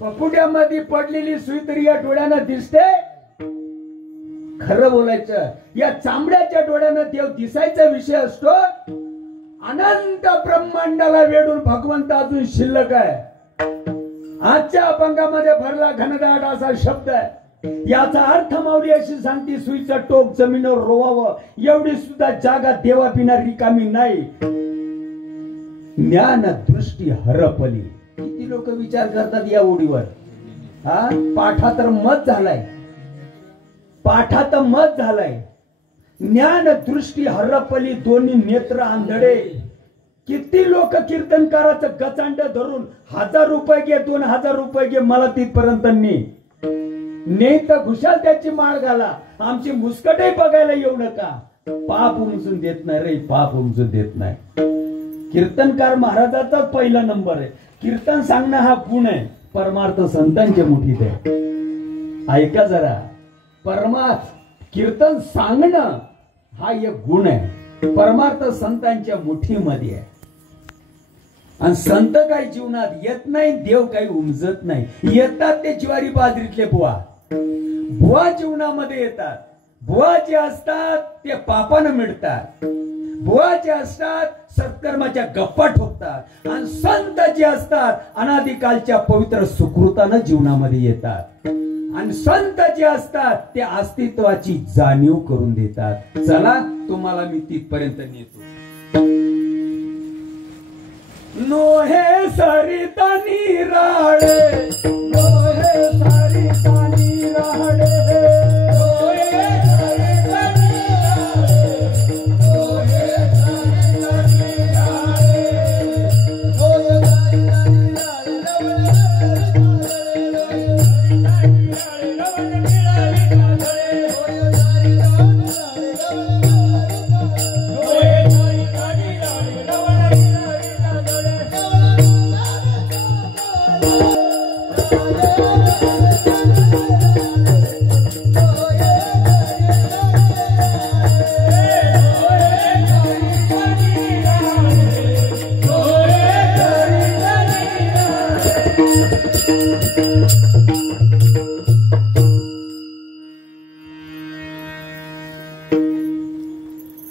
फपुट्यामध्ये पडलेली सुई तरी या डोळ्यानं दिसते. खरं बोलायचं, या चांबड्याच्या डोळ्यानं देव दिसायचा विषय असतो. अनंत ब्रह्मांडाला वेढून भगवंत अजून शिल्लक आहे. आजच्या अभंगामध्ये भरला घनदाट असा शब्द आहे. याचा अर्थ माऊली अशी सांगती, सुईचं टोक जमिनीवर रोवावं एवढी सुद्धा जागा देवाबिना रिकामी नाही. ज्ञान दृष्टी हरपली. किती लोक विचार करतात या ओळीवर. हा पाठा तर मत झालाय, पाठा तर मत झालाय. ज्ञान दृष्टी हरपली, दोन्ही नेत्र आंधळे. किती लोक कीर्तनकाराचं गचांड धरून 1000 रुपये घे, 2000 रुपये घे, मला तिथपर्यंत नाही तर घुशाल त्याची माळ घाला, आमची मुस्कटही बघायला येऊ नका. पाप उमजून देत नाही रे, पाप उमजून देत नाही. कीर्तनकार महाराजाचा पहिला नंबर आहे. कीर्तन सांगणं हा गुण आहे, परमार्थ संतांच्या मुठीत आहे. ऐका जरा, कीर्तन सांगणं हा एक गुण आहे, परमार्थ संतांच्या मुठीमध्ये आहे. आणि संत काही जीवनात येत नाही, देव काही उमजत नाही. येतात ते ज्वारी बाजरीतले बुवा, बुवा जीवनामध्ये येतात. बुवा जे असतात ते पापानं मिळतात. बुवा जे असतात सत्कर्माच्या गप्पा ठोकतात. आणि संत जे असतात अनादिकालच्या पवित्र सुकृतानं जीवनामध्ये येतात. आणि संत जे असतात ते अस्तित्वाची जाणीव करून देतात. चला तुम्हाला मी तिथपर्यंत नेतो. नोहे सरिता निराळे, नोहे सरिता निराळे, नोहे सरिता निराळे, नोहे सरिता निराळे, नोहे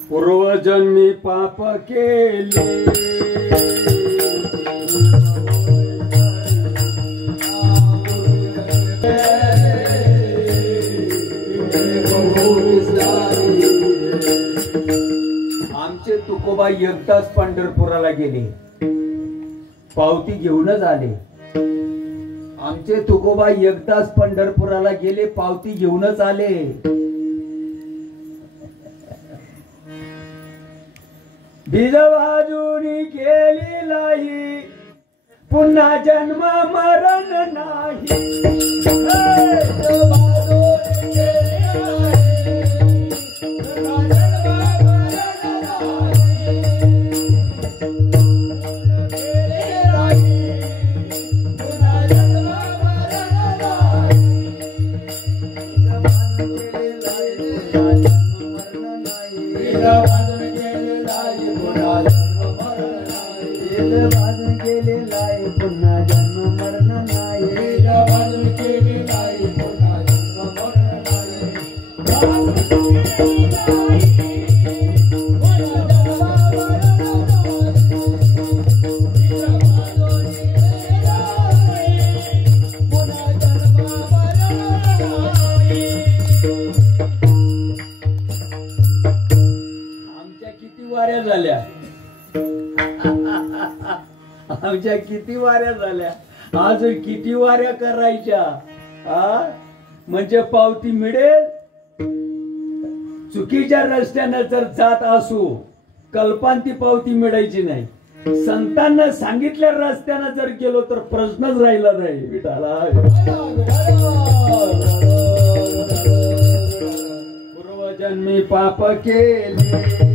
पूर्वजन्मी पाप केले, आमचे तुकोबा एकदाच पंढरपुराला गेले, पावती घेऊनच आले. आमचे तुकोबा एकदाच पंढरपुराला गेले, पावती घेऊनच आले. बीज बाजूनी केली लाई, पुन्हा जन्म मरण नाही. पुन्हा जन्म मरण नाही. आमच्या किती वाऱ्या झाल्या, आज किती वाऱ्या करायच्या. म्हणजे पावती मिळेल. चुकीच्या रस्त्यानं जर जात असू कल्पांती पावती मिळायची नाही. संतांना सांगितल्या रस्त्यानं जर गेलो तर प्रश्नच राहिला नाही. विठाला पूर्वजन्मी पाप केले,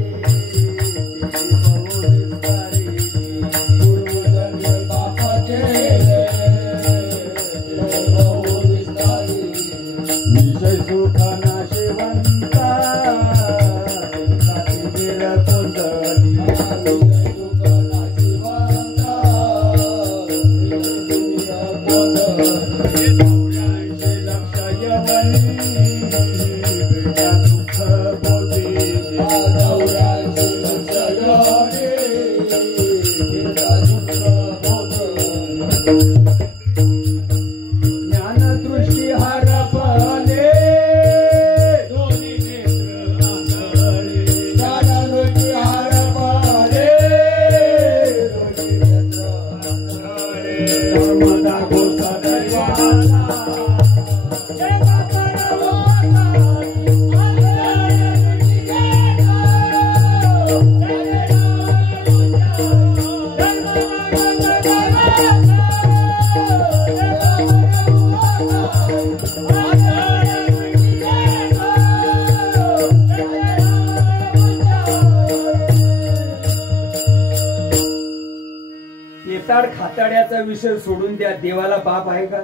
खाताड्याचा विषय सोडून द्या. देवाला बाप आहे का?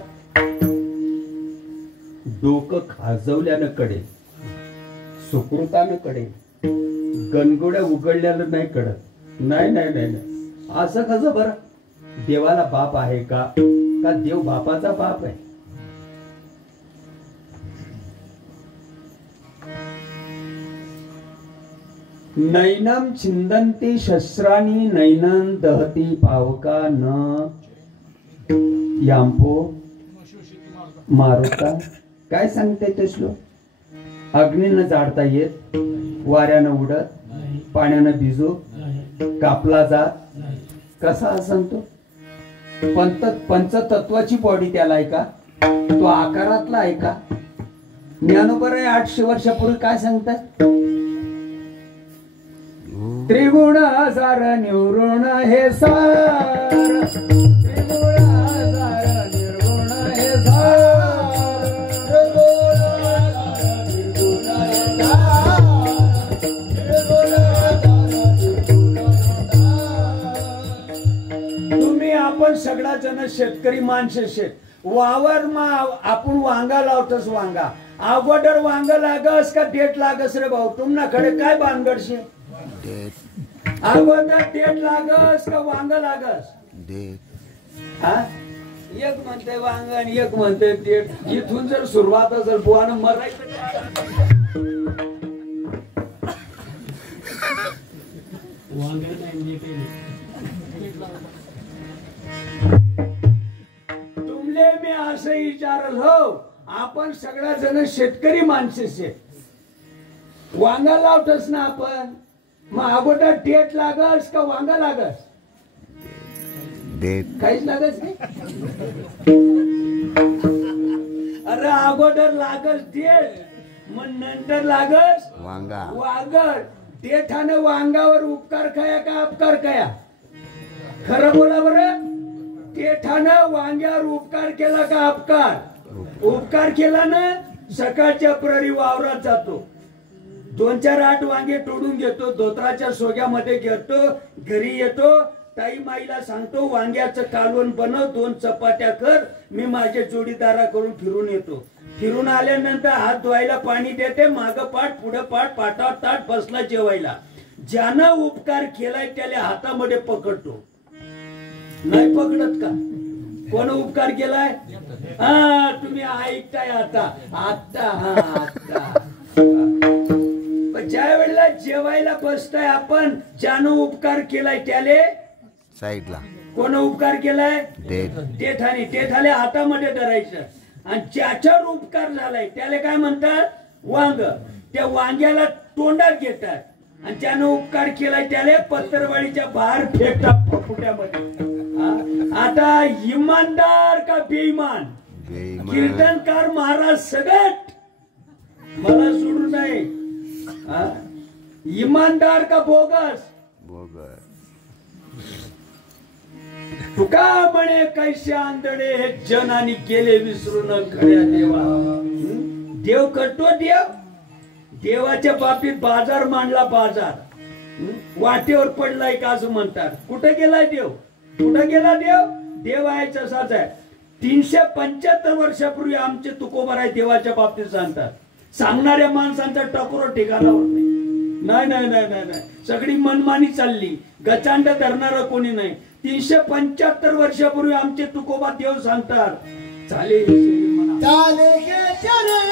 डोकं खाजवल्यानं कळेल, सुकृतानं कळेल, गणगोड्या उघडल्यानं नाही कळत. नाही नाही नाही नाही असं कसं बरं? देवाला बाप आहे का? का देव बापाचा बाप आहे? नैनम छिंदन्ति शस्त्राणी नैनन दहती पावका न यांपो मारुता. काय सांगते ते श्लोक? अग्नीनं जाळता येत, वाऱ्यानं उडत, पाण्यानं भिजो, कापला जात. कसा सांगतो? पंचतत्वाची बॉडी त्याला आहे का? तो आकारातला आहे का? ज्ञानोबर 800 वर्षापूर्वी काय सांगतात? त्रिगुण सार निर्गुण हे सार, त्रिगुण सार निर्गुण हे सार, तुम्ही आपण सगळा जण शेतकरी माणसे शेत वावर आपण वांगा लावतोस. वांगा अगोदर वांग लागस का डेट लागस रे भाऊ? तुमनाकडे काय बांधगडशे? अगोदर डेट लागस का वांग लागस? एक म्हणते वांग आणि एक म्हणते डेट. इथून जर सुरुवात असेल बुवानं मरायचं. तुमले मी असं विचारल हो, आपण सगळ्या जण शेतकरी माणसे वांगा लावतोस ना आपण. मग अगोदर डेट लागस का वांगा लागस? काहीच लागस नाही. अरे अगोदर लागस डेट, मग नंतर लागस वांगा. वांगर डेठानं वांगावर उपकार कया का अपकार कया? खरं बोला बरं. डेठानं वांग्यावर उपकार केला का अपकार? उपकार केला ना. सकाळच्या प्रहरी वावरात जातो, 2-4 8 वांगे तोडून घेतो, धोत्राच्या सोग्यामध्ये घेतो, घरी येतो, ताई माईला सांगतो वांग्याचं कालवण बनव, 2 चपात्या कर, मी माझ्या जोडीदाराकडून फिरून येतो. फिरून आल्यानंतर हात धुवायला पाणी देते, माग पाठ पुढे पाठ, पाठावर ताट, बसला जेवायला. ज्यानं उपकार केलाय त्याला हातामध्ये पकडतो. नाही पकडत का? कोण उपकार केलाय? तुम्ही ऐकताय आता आता. ज्या वेळेला जेवायला बसताय आपण, ज्यानं उपकार केलाय त्याले साईडला. कोण उपकार केलाय? डेठाने. डेठाले हातामध्ये धरायचं. आणि ज्याच्यावर उपकार झालाय त्याला काय म्हणतात? वांग. त्या वांग्याला तोंडात घेतात आणि ज्यानं उपकार केलाय त्याला पत्रवाळीच्या बाहेर फेकतात फुट्यामध्ये. आता इमानदार का बेईमान? कीर्तनकार महाराज सगट मला सोडून नाही. इमानदार का बोगस? तुका म्हणे कैसे आंधळे हे जन आणि गेले विसरून खऱ्या देवा. देव करतो देव. देवाच्या बाबतीत बाजार मांडला बाजार. वाटेवर पडलाय का असं म्हणतात. कुठे गेलाय देव? कुठे गेला देव? देव आहे तसाच आहे. 375 वर्षापूर्वी आमचे तुकोबाराय देवाच्या बाबतीत सांगतात. सांगणाऱ्या माणसांचा टकोर ठिकाणावर नाही. नाही नाही नाही नाही सगळी मनमानी चालली. गचांड धरणारा कोणी नाही. 375 वर्षापूर्वी आमचे तुकोबा देव सांगतात. चाले चाले गे चरण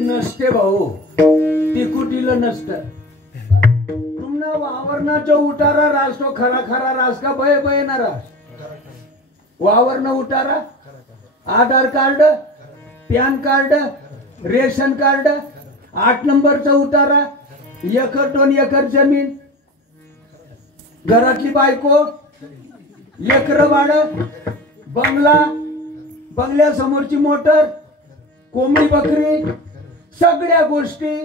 नसते भाऊ. तिकुटीला नसत. तुम्हाला वावरणाचा उतारा राजतो खरा खरा राज का बय बय ना राज. वावरण उतारा, Aadhaar card, PAN card, ration card, 8 नंबरचा उतारा, 1 एकर जमीन, घरातली बायको, लेकर बाळ, बंगला, बंगल्यासमोरची मोटर, कोंबडी बकरी, सगळ्या गोष्टी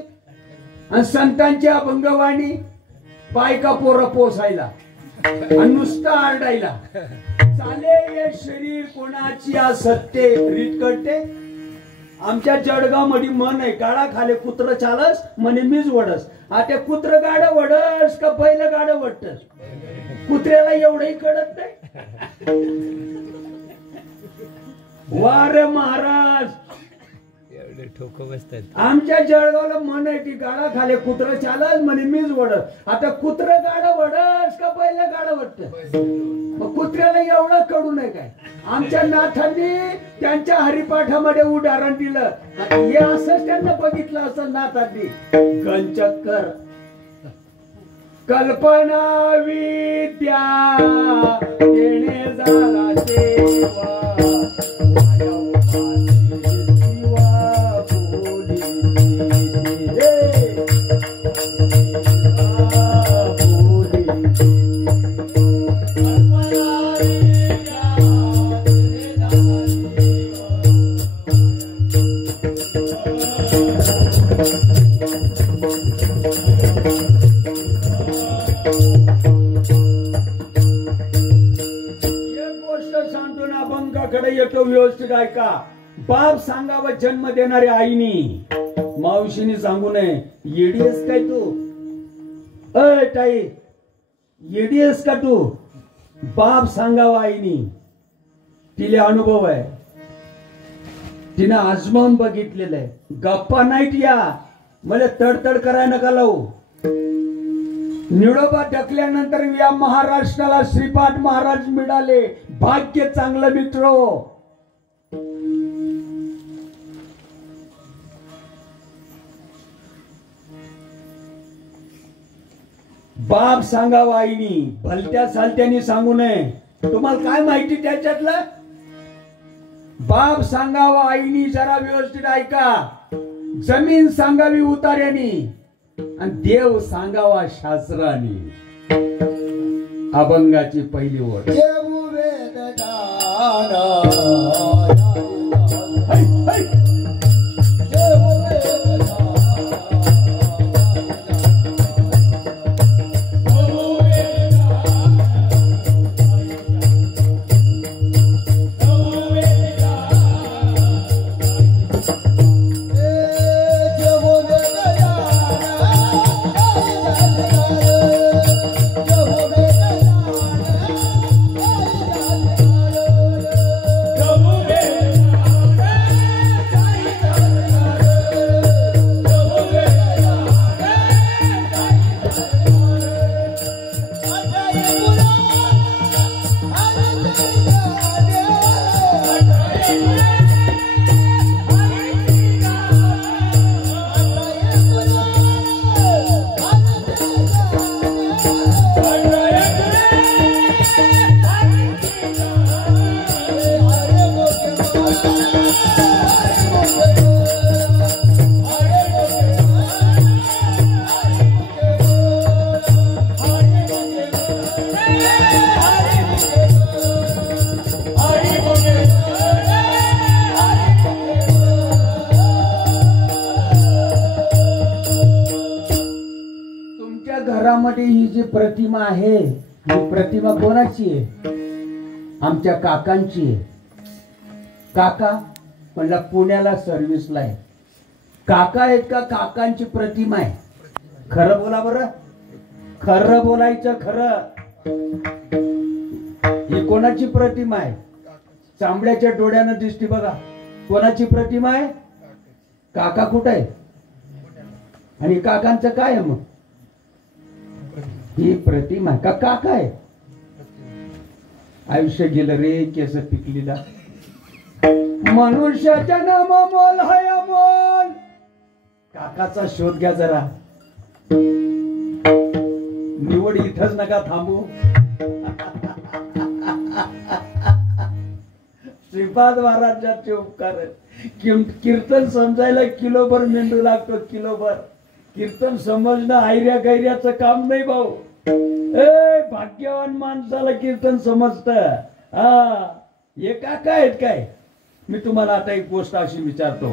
आणि संतांची अभंगवाणी, बायका पोरं पोसायला आणि नुसतं आरडायला. चाले हे शरीर कोणाची सत्य रीत करते. आमच्या जळगाव मध्ये मन आहे, गाडा खाले कुत्र चालस म्हणे मीच वडस. आता कुत्र गाड वडस का बैल गाड वडतस? कुत्र्याला एवढंही कळत नाही. वारे महाराज ठोक बसतात. आमच्या जळगावला मन आहे की गाडा खाले कुत्र चालस म्हणे मीच वडस. आता कुत्र गाड वडस का बैल गाड वडत? मग कुत्र्याला एवढं कळू नये काय? आमच्या नाथांनी त्यांच्या हरिपाठामध्ये उदाहरण दिलं. हे असंच त्यांना बघितलं असं नाथांनी. गंचक्कर कल्पना विद्या देणे झाला सेवा. येतो व्यवस्थित ऐका. बाप सांगावा जन्म देणाऱ्या आईनी मावशीनी सांगू नये. येडीएस काय तू? अय ताई येडीएस का तू? बाप सांगावा आईनी. तिला अनुभव आहे, तिने आजमावून बघितलेलं आहे. गप्पा नाहीत या. मला तडतड करायला नका लावू. निळोबा ढकल्यानंतर या महाराष्ट्राला श्रीपाद महाराज मिळाले. भाग्य चांगलं मित्र. बाप सांगावा आईनी, भलत्या सालत्यानी सांगू नये. तुम्हाला काय माहिती त्याच्यातलं? बाप सांगावा आईनी, जरा व्यवस्थित ऐका. जमीन सांगावी उतार्यानी आणि देव सांगावा शास्त्रानी. अभंगाची पहिली ओळ. देव वेदनारा जी प्रतिमा आहे ही प्रतिमा कोणाची आहे? आमच्या काकांची आहे. काका म्हणलं पुण्याला सर्व्हिसला आहे. काका आहेत का? काकांची प्रतिमा आहे. खरं बोला बरं, खरं बोलायचं खरं. ही कोणाची प्रतिमा आहे? चांबड्याच्या डोळ्यानं दिसते बघा. कोणाची प्रतिमा आहे? काका कुठे आहे? आणि काकांचं काय आहे मग? ही प्रतिमा आहे का काका आहे? आयुष्य गेलं रे केस पिकलीला. मनुष्याच्या नाम मोल हाय अमोल. काकाचा शोध घ्या जरा. निवड इथंच नका थांबू. श्रीपाद महाराजांचे उपकार. कीर्तन समजायला किलोभर मेंदू लागतो. किलोभर कीर्तन समजणं आयऱ्या गैऱ्याचं काम नाही भाऊ. भाग्यवान माणसाला कीर्तन समजत. हा हे काका आहेत काय? मी तुम्हाला आता एक गोष्ट अशी विचारतो.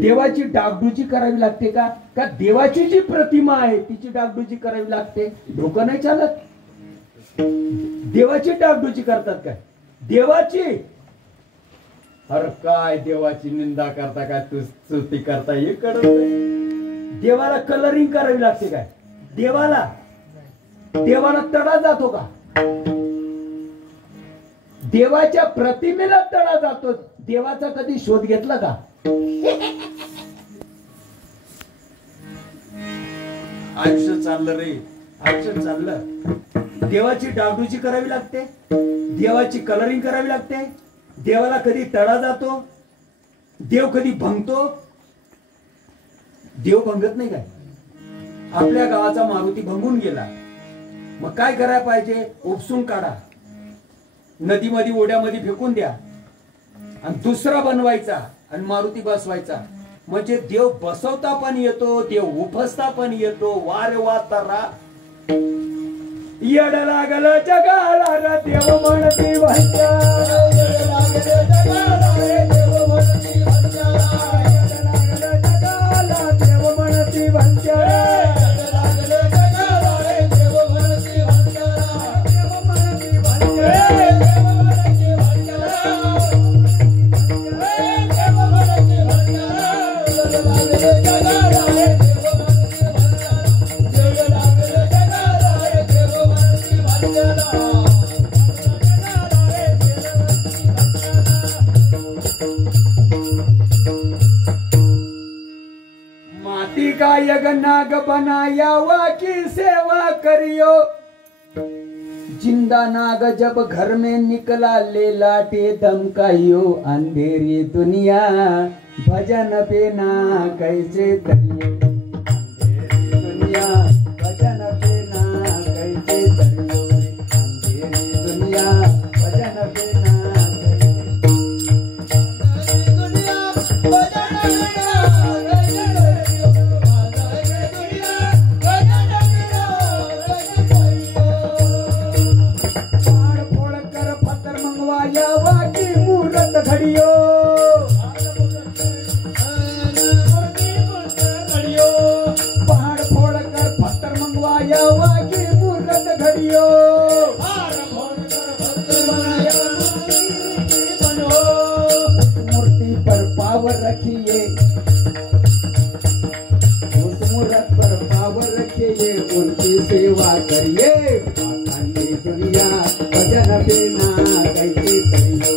देवाची डागडुजी करावी लागते का? का देवाची जी प्रतिमा आहे तिची डागडुजी करावी लागते? डोकं नाही चालत. देवाची डागडुजी करतात काय? देवाची? अरे काय देवाची निंदा करता काय? स्तुती करता हे कळत नाही. देवाला कलरिंग करावी लागते काय? देवाला तडा जातो का? देवाच्या प्रतिमेला तडा जातो. देवाचा कधी शोध घेतला का? आयुष्य चाललं रे, आयुष्य चाललं. देवाची डागडुजी करावी लागते, देवाची कलरिंग करावी लागते. देवाला कधी तडा जातो? देव कधी भंगतो? देव भंगत नाही काय? आपल्या गावाचा मारुती भंगून गेला. मग काय करायला पाहिजे? उपसून काढा, नदीमध्ये ओढ्यामध्ये फेकून द्या आणि दुसरा बनवायचा आणि मारुती बसवायचा. म्हणजे देव बसवता पण येतो, देव उपसता पण येतो. वारे वा तरा येड लागल जगाला रे देव म्हणती भाषा. येड लागल जगाला रे देव म्हणती भाषा. येड लागल जगाला देव म्हणती भाषा. येड लागल जगाला रे देव म्हणती भाषा. देव म्हणती भाषा. माटी का यग नाग बनाया की सेवा करियो. जिंदा नाग जब घर में निकला ले लाटे धमकाइयो. अंधेरी दुनिया भजन पे ना कैसे करियो. अंधेरी दुनिया भजन पे ना कैसे करियो. अंधेरी दुनिया भजन पे ना घड़ियो. पहाड़ फोड़ कर पत्थर मंगवाया वाकी मूर्त घड़ियो. मूर्ति पर पावर रखिए, उस मूर्त पर पावर रखिए. उनकी सेवा करिए. दुनिया भजन बिना कैसे करियो.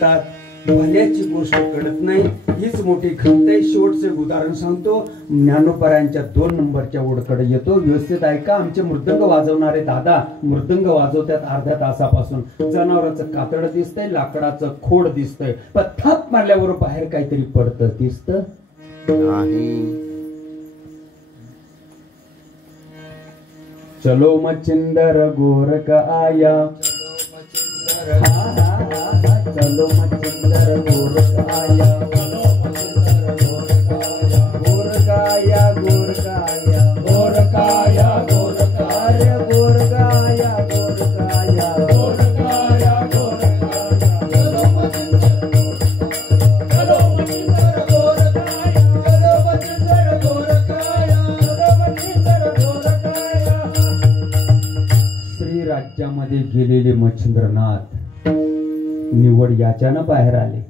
कळतात, भल्याची गोष्ट कळत नाही, हीच मोठी खंत आहे. शेवटचं उदाहरण सांगतो. ज्ञानोबरायांच्या 2 नंबरच्या ओढकडे येतो. व्यवस्थित ऐका. आमचे मृदंग वाजवणारे दादा मृदंग वाजवतात अर्ध्या तासापासून. जनावराचं कातड दिसतंय, लाकडाचं खोड दिसतंय, पण थाप मारल्यावर बाहेर काहीतरी पडतं दिसतं नाही. चलो मच्छिंदर गोरख आया, चलो मच्छिंदर गोरख आया, गोरखाया गोरखाया गोरखाया गोरखाया गोरखाया गोरखाया गोरखाया गोरखाया, चलो मच्छिंदर चलो मच्छिंदर गोरखाया, चलो मच्छिंदर गोरखाया, चलो मच्छिंदर गोरखाया. श्री राज्यामध्ये गेलेले मच्छिंद्रनाथ निवड याच्यानं बाहेर आले.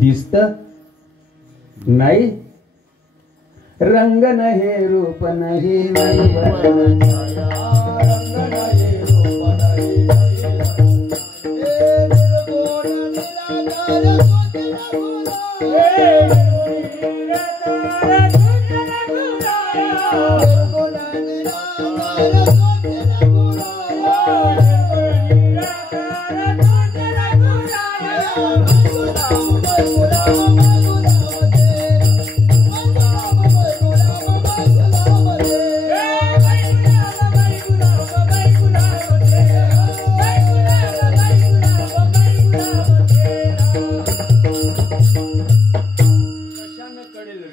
दिसत नाही. रंग नाही रूप नाही रंग नाही रूप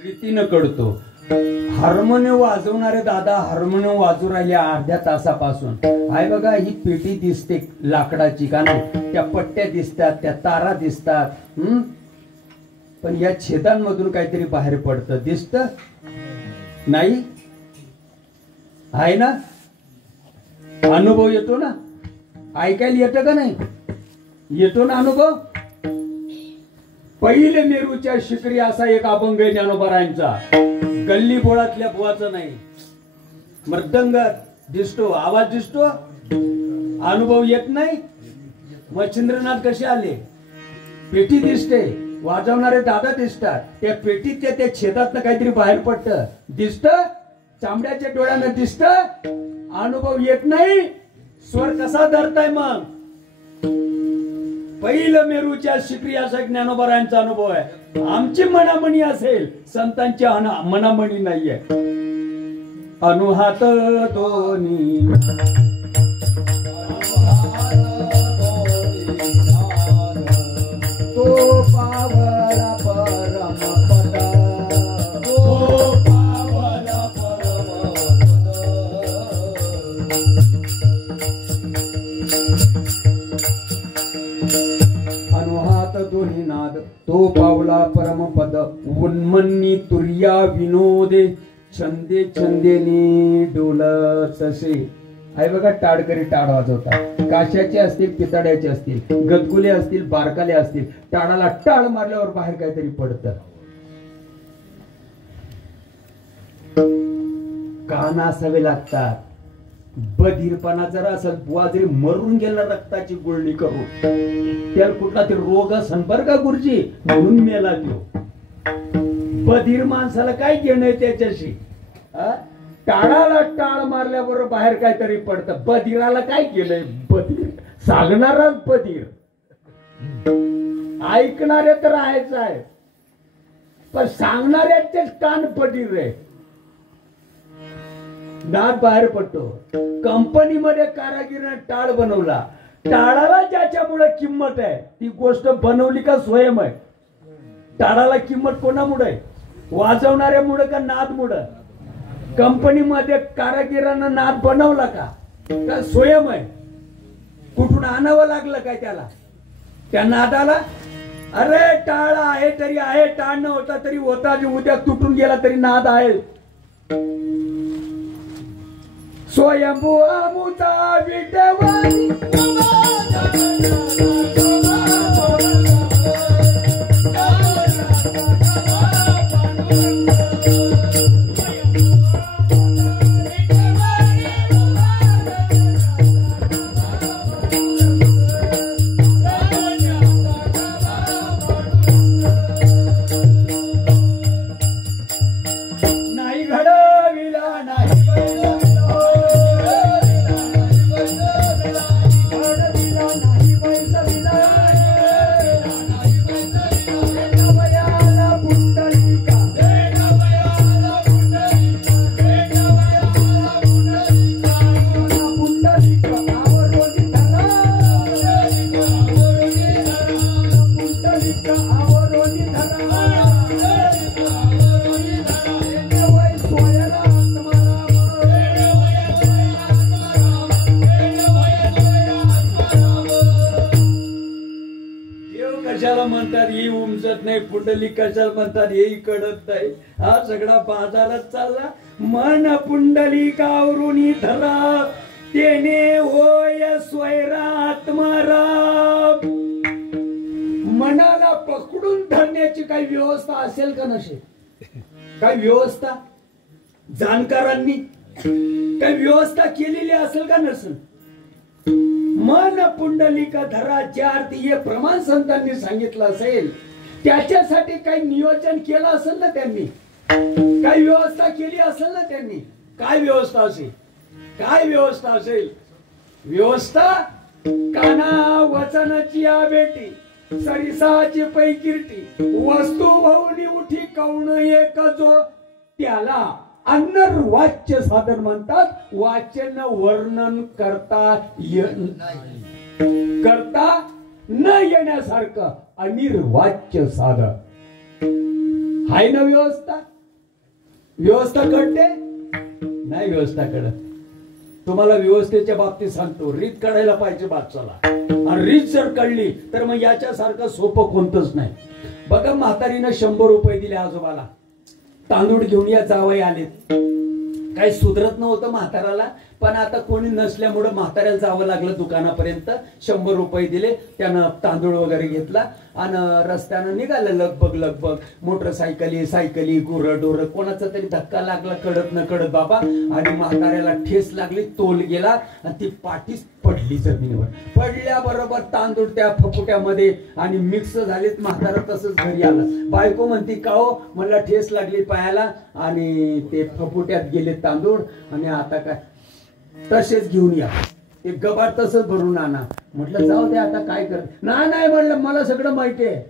रीतीनं कळतो. हार्मोनियम वाजवणारे दादा हार्मोनियम वाजू राहिले अर्ध्या तासापासून. हाय बघा, ही पेटी दिसते लाकडाची का नाही, त्या पट्ट्या दिसतात, त्या तारा दिसतात, पण या छेदांमधून काहीतरी बाहेर पडतं दिसत नाही. आहे ना, अनुभव येतो ना, ऐकायला येतं का नाही, येतो ना अनुभव. पहिले मेरूच्या शिकरी असा एक अभंग आहे ज्ञानोबरायांचा. गल्ली बोळातल्या बुवाचा नाही. मृदंग दिसतो, आवाज दिसतो, अनुभव येत नाही. मच्छिंद्रनाथ कसे आले, पेटी दिसते, वाजवणारे दादा दिसतात, त्या पेटीत त्या छेदातनं काहीतरी बाहेर पडतं दिसत, चांबड्याच्या डोळ्यानं दिसत, अनुभव येत नाही. स्वर कसा धरताय मग. पहिलं मेरूच्या शिकरी असा ज्ञानोबरायांचा अनुभव आहे. आमची मनामणी असेल, संतांची मनामणी नाहीये. अनुहात दोन्ही तो पावला परमपद, तो पावला परमपद. अनुहात दोन्ही नाद तो पावला परमपद, उन्मन्नी तुर्या विनोदे छंदे छंदेनी डोलतसे. आहे बघा, टाळकरी टाळ वाजवतात. काशाचे असतील, पितळ्याचे असतील, गदगुले असतील, बारकाले असतील. टाळाला टाळ मारल्यावर बाहेर काहीतरी पडतं. कान असावे लागतात. बधीरपणा जरा असं, बुवा जरी मरून गेला रक्ताची गुळणी करून, त्याला कुठला तरी रोग असन बर का गुरुजी, म्हणून मेला तो. बधीर माणसाला काय घेणं त्याच्याशी. टाळाला टाळ मारल्याबरोबर बाहेर काहीतरी पडतं. बधीराला काय केलंय, बधीर सांगणाराच बधीर, ऐकणारे तर आहेच आहे, पण सांगणाऱ्याचे कान बधीर आहे. नाद बाहेर पडतो. कंपनीमध्ये कारागिराने टाळ बनवला. टाळाला ज्याच्यामुळे किंमत आहे, ती गोष्ट बनवली का स्वयं आहे. टाळाला किंमत कोणामुळे, वाजवणाऱ्यामुळे का नादमुळे. कंपनीमध्ये कारागिरानं नाद बनवला का स्वयं आहे. कुठून आणावं लागलं काय त्याला, त्या नादाला. अरे टाळ आहे तरी आहे, टाळ न होता तरी होता, उद्या तुटून गेला तरी नाद आहे. स्वयंभू अमुता विटवानी आवरुनी धरा वय सोयरा आत्माराम देव कशाला म्हणतात ही उमजत नाही पुंडली कशाला म्हणतात हेही कळत नाही हा सगळा बाजारात चालला मन पुंडलिक आवरुनी धरा तेने होय स्वैरा आत्माराम मनाला पकडून धरण्याची काही व्यवस्था असेल का नसेल काही व्यवस्था जाणकारांनी काही व्यवस्था केलेली असेल का नसेल मन पुंडलिक धराच्या अर्थी हे प्रमाण संतांनी सांगितलं असेल त्याच्यासाठी काही नियोजन केलं असेल ना त्यांनी काही व्यवस्था केली असेल ना त्यांनी काय व्यवस्था असेल काय व्यवस्था असेल व्यवस्था काना वचनाची आबेटी सरिसाची पैकीर्ती वस्तू भाऊनी उठी कौण एक जो त्याला अनर्वाच्य साधन म्हणतात वाचन वर्णन करता न येण्यासारखं अनिर्वाच्य साधन हाय ना व्यवस्था व्यवस्था कळते नाही व्यवस्था कळत तुम्हाला व्यवस्थेच्या बाबतीत सांगतो रीत काढायला पाहिजे बादशाला आणि रीत जर कळली तर मग याच्यासारखं सोपं कोणतंच नाही बघा म्हातारीनं 100 रुपये दिले आजोबाला तांदूळ घेऊन या जावई आलेत काही सुधरत नव्हतं म्हाताराला पण आता कोणी नसल्यामुळे म्हाताऱ्याला जावं लागलं दुकानापर्यंत 100 रुपये दिले त्यानं तांदूळ वगैरे घेतला आणि रस्त्यानं निघालं लगबग सायकली गुरडोर कोणाचा तरी धक्का लागला कळत न कळत बाबा आणि म्हाताऱ्याला ठेस लागली तोल गेला आणि ती पाठीच पडली जमिनीवर पडल्याबरोबर तांदूळ त्या फपुट्यामध्ये आणि मिक्स झालेत म्हातारा तसंच घरी आलं बायको म्हणती का हो मला ठेस लागली पायाला आणि ते फपुट्यात गेले तांदूळ आणि आता काय तसेच घेऊन या ते गबाड तसंच भरून आणा म्हटलं जाऊ दे आता काय कर नाही म्हणलं मला सगळं माहिती आहे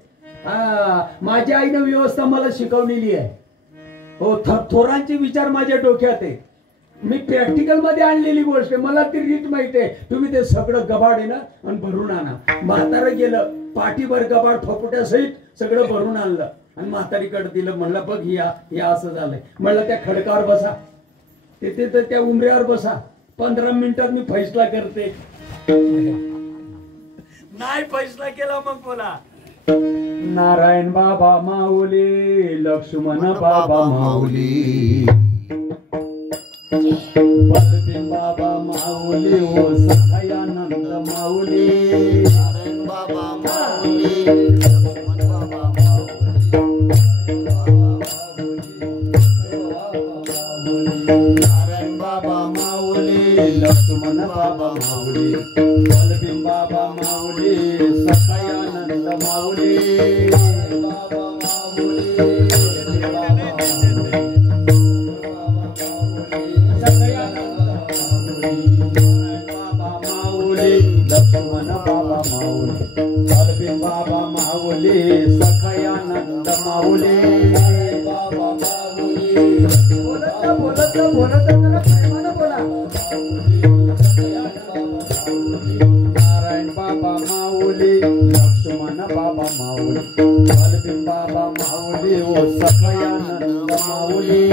माझ्या आईनं व्यवस्था मला शिकवलेली आहे हो थोरांचे विचार माझ्या डोक्यात आहे मी प्रॅक्टिकल मध्ये आणलेली गोष्ट आहे मला ती रीत माहिती आहे तुम्ही ते सगळं गबाड आहे ना आणि भरून आणा म्हातारं गेलं पाठीभर गबाड फपुट्यासहित सगळं भरून आणलं आणि म्हातारीकडे दिलं म्हणलं बघ या असं झालंय म्हणलं त्या खडकावर बसा तिथे तर त्या उमऱ्यावर बसा 15 मिनिटात मी फैसला करते नाही फैसला केला मग बोला नारायण बाबा माऊली लक्ष्मण बाबा माऊली बलदेव बाबा माऊली ओ सखायानंद माऊली नारायण बाबा माऊली लक्ष्मण बाबा नारायण बाबा माऊली लक्ष्मण बाबा माऊली बलदेव बाबा माऊली सखायानंद माऊली बाबा माऊली लक्ष्मण बाबा माऊली बलदेव बाबा माऊली सखायानंद माऊली बाबा माऊली बोलत जरा प्रेमानं बोला नारायण बाबा माऊली लक्ष्मण बाबा माऊली बलदेव बाबा माऊली ओ सखायानंद माऊली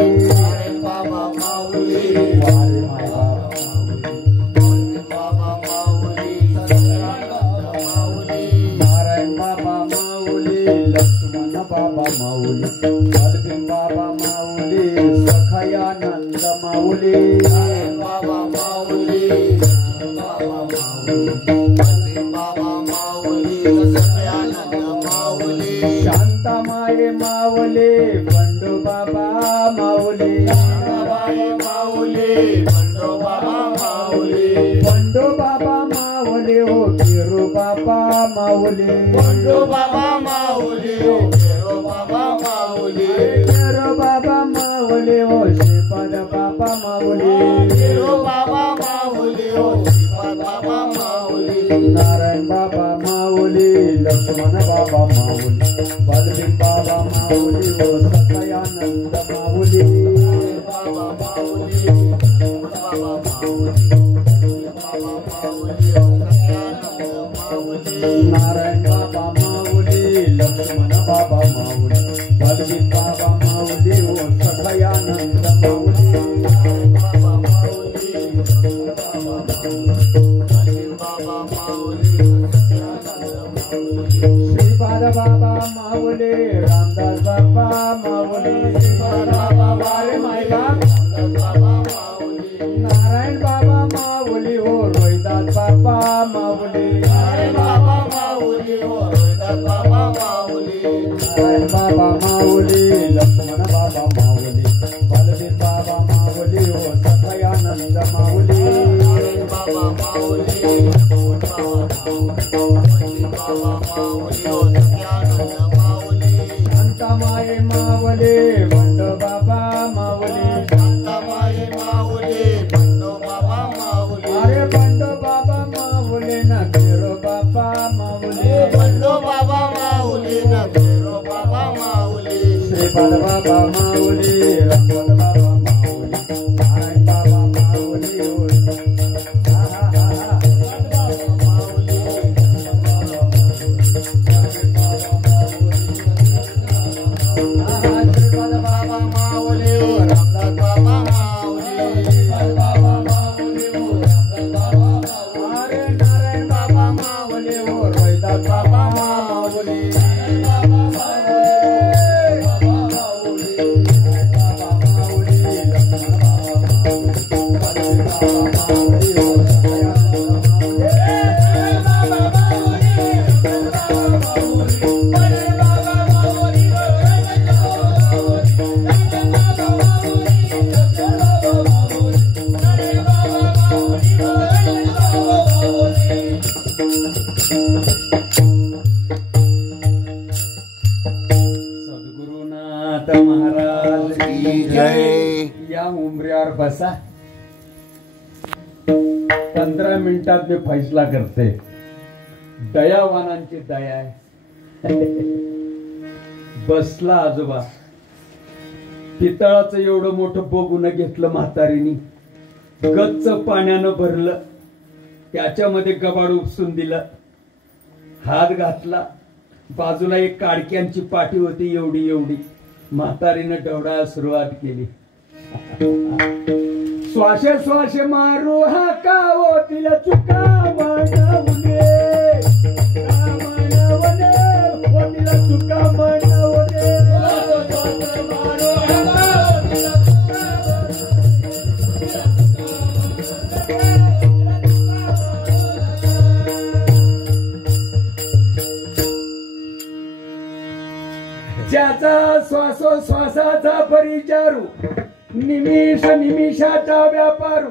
बाबा माऊली वारे माय बाबा बाबा माऊली नारायण बाबा माऊली लक्ष्मण बाबा माऊली बलदेव बाबा माऊली सखायानंद माऊली बाबा माऊली बाबा माऊली बाबा माऊली सखायानंद माऊली शांतामाये माऊली बंडू बाबा माऊली माऊली बंडो बाबा माऊली बंडू बाबा माऊली ओ किरू बाबा माऊली बंडो बाबा माऊली केरो बाबा माऊली किरू बाबा माऊली ओ श्रीपाद बाबा माऊली केरो बाबा माऊली ओ श्रीपाद बाबा माऊली नारायण बाबा माऊली लक्ष्मण बाबा माऊली बलदेव बाबा माऊली ओ सखायानंद माऊली बाबा माऊली बाबा माऊली बाबा माऊली सखायानंद माऊली नारायण बाबा माऊली लक्ष्मण बाबा माऊली माऊली बलवीर बाबा माऊली हो सखयानंद माऊली बाबा माऊली बाबा माऊली श्रीपाद बाबा माऊली रामदास बाबा माऊली बाबा रे मायला नारायण बाबा माऊली हो रोहिदास बाबा माऊली नारायण बाबा माऊली लक्ष्मण बाबा माऊली बलवीर बाबा माऊली हो सखयानंद माऊली बाबा माऊली शांतामाई माऊली बंडो बाबा माऊली अरे बंडो बाबा माऊली न घेरो बाबा माऊली श्रीपाद बाबा माऊली रंगवत बाबा माऊली नारायण बाबा माऊली हो श्रीपाद बाबा माऊली हो रामदास बाबा माऊली बाबा माऊली हो रामदास बाबा अरे नारायण बाबा माऊली हो रोहिदास बाबा माऊली सद्गुरुनाथ महाराज की जय। या उमऱ्यावर बसा 15 मिनिटात मी फैसला करते दयावानांची दया आहे बसला आजोबा पितळाचं एवढं मोठं बघून घेतलं म्हातारीनी गच्च पाण्यानं भरलं त्याच्यामध्ये गबाड उपसून दिलं हात घातला बाजूला एक काडक्यांची पाटी होती एवढी एवढी म्हातारीनं डवळायला सुरुवात केली श्वासे श्वासे मारू हाका तिला चुका म्हणवणे तिला चुका म्हणवणे ज्याचा श्वासोश्वासाचा परिचारू निमिष निमिषाचा व्यापारू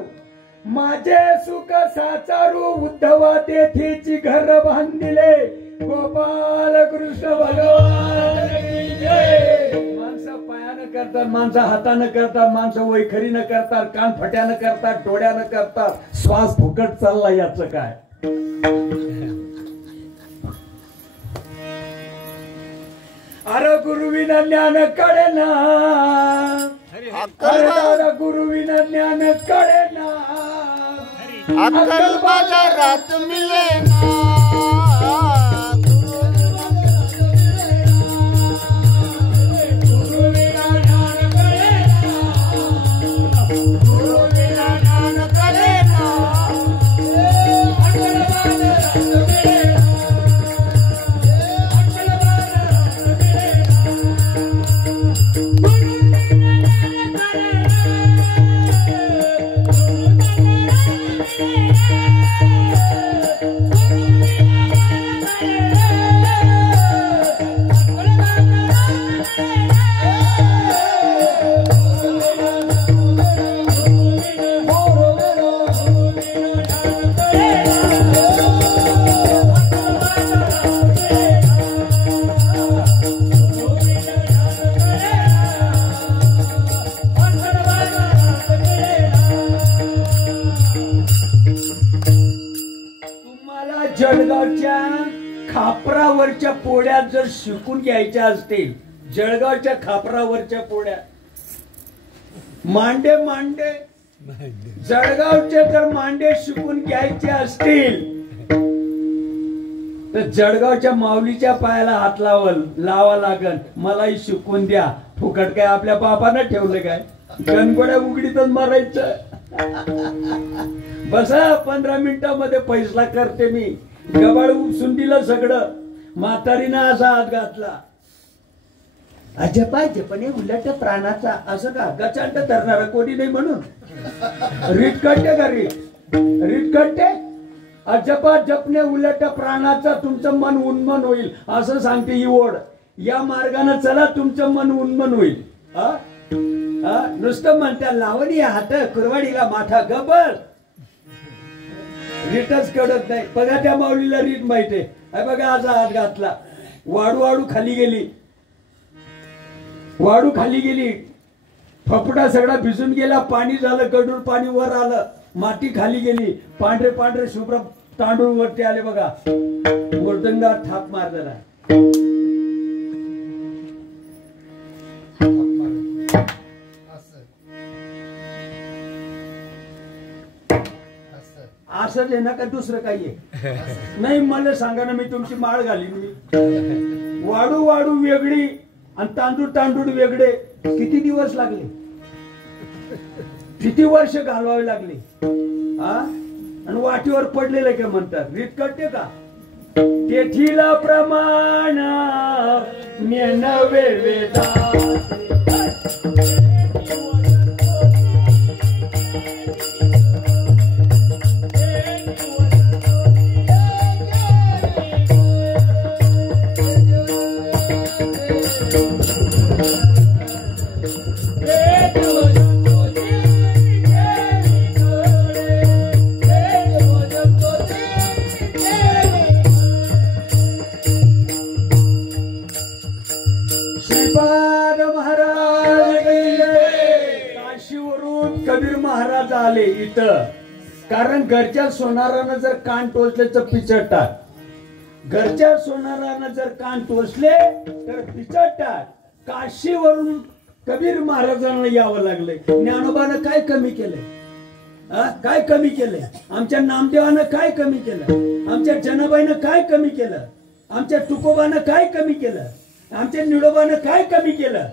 माझे सुख साचारू उद्धवा तेथीची घर बांधिले गोपाल कृष्ण भगवान की जय। माणसं पायानं करतात माणसं हातानं करतात माणसं वैखरीनं करतात कान फट्यानं करतात डोळ्यानं करतात श्वास फुकट चालला याचं काय अरे गुरुविना ज्ञान कळेना अरे दादा गुरुविना ज्ञान कळेना अक्कल बाजारात मिळेना गुरुविना ज्ञान कळेना गुरुविना ज्ञान कळेना अक्कल बाजारात मिळेना अक्कल बाजारात जळगावच्या खापरावरच्या पोळ्या जर शिकून घ्यायच्या असतील जळगावच्या खापरावरच्या पोळ्या मांडे मांडे जळगावचे जर मांडे शिकून घ्यायचे असतील तर जळगावच्या माऊलीच्या पायाला हात लावा लागल. मलाही शिकवून द्या. फुकट काय आपल्या बापानं ठेवलं काय? गणगोड्या उघडीतच मारायचं. बसा 15 मिनिटामध्ये फैसला करते मी. गबाळ उपसून दिलं सगळं. म्हातारीनं असा हात घातला. अजपाने उलट प्राणाचा असं का? गचांड धरणारा कोणी नाही म्हणून रीत काढते का? रीत काढते. अजपा जपणे उलट प्राणाचा तुमचं मन उन्मन होईल असं सांगते ही ओढ. या मार्गाने चला तुमचं मन उन्मन होईल. नुसतं म्हणत्या लावणी हात कुरवाडीला माथा गबर. रीतच कडत नाही. बघा त्या माऊलीला रीत माहिती आहे. बघा असा हात घातला. वाडू खाली गेली. वाडू खाली गेली. फपडा सगळा भिजून गेला. पाणी झालं. गडूळ पाणी वर आलं. माती खाली गेली. पांढरे पांढरे शुभ्र तांदूळ वरती आले. बघा गोर्धंगावर थाप मारलेला. असंच आहे ना का दुसरं काही आहे? नाही मला सांगा ना. मी तुमची माळ घालीन मी. वाडू वेगळी आणि तांदूळ वेगळे. किती दिवस लागले? किती वर्ष घालवावे लागले? आणि वाटीवर पडलेलं काय म्हणतात? रीत कळते का? तेथीला प्रमाण मेनवे वेदा. श्रीपाद महाराज काशीवरून कबीर महाराज आले इथं. कारण घरच्या सोनारानं जर कान टोचले तर पिचटतात. घरच्या सोनारानं जर कान टोचले तर पिचटतात. काशीवरून कबीर महाराजांना यावं लागलंय. ज्ञानोबानं काय कमी केलंय? काय कमी केलंय? आमच्या नामदेवानं काय कमी केलं? आमच्या जनाबाईनं काय कमी केलं? आमच्या तुकोबानं काय कमी केलं? आमच्या निडोबानं काय कमी केलं?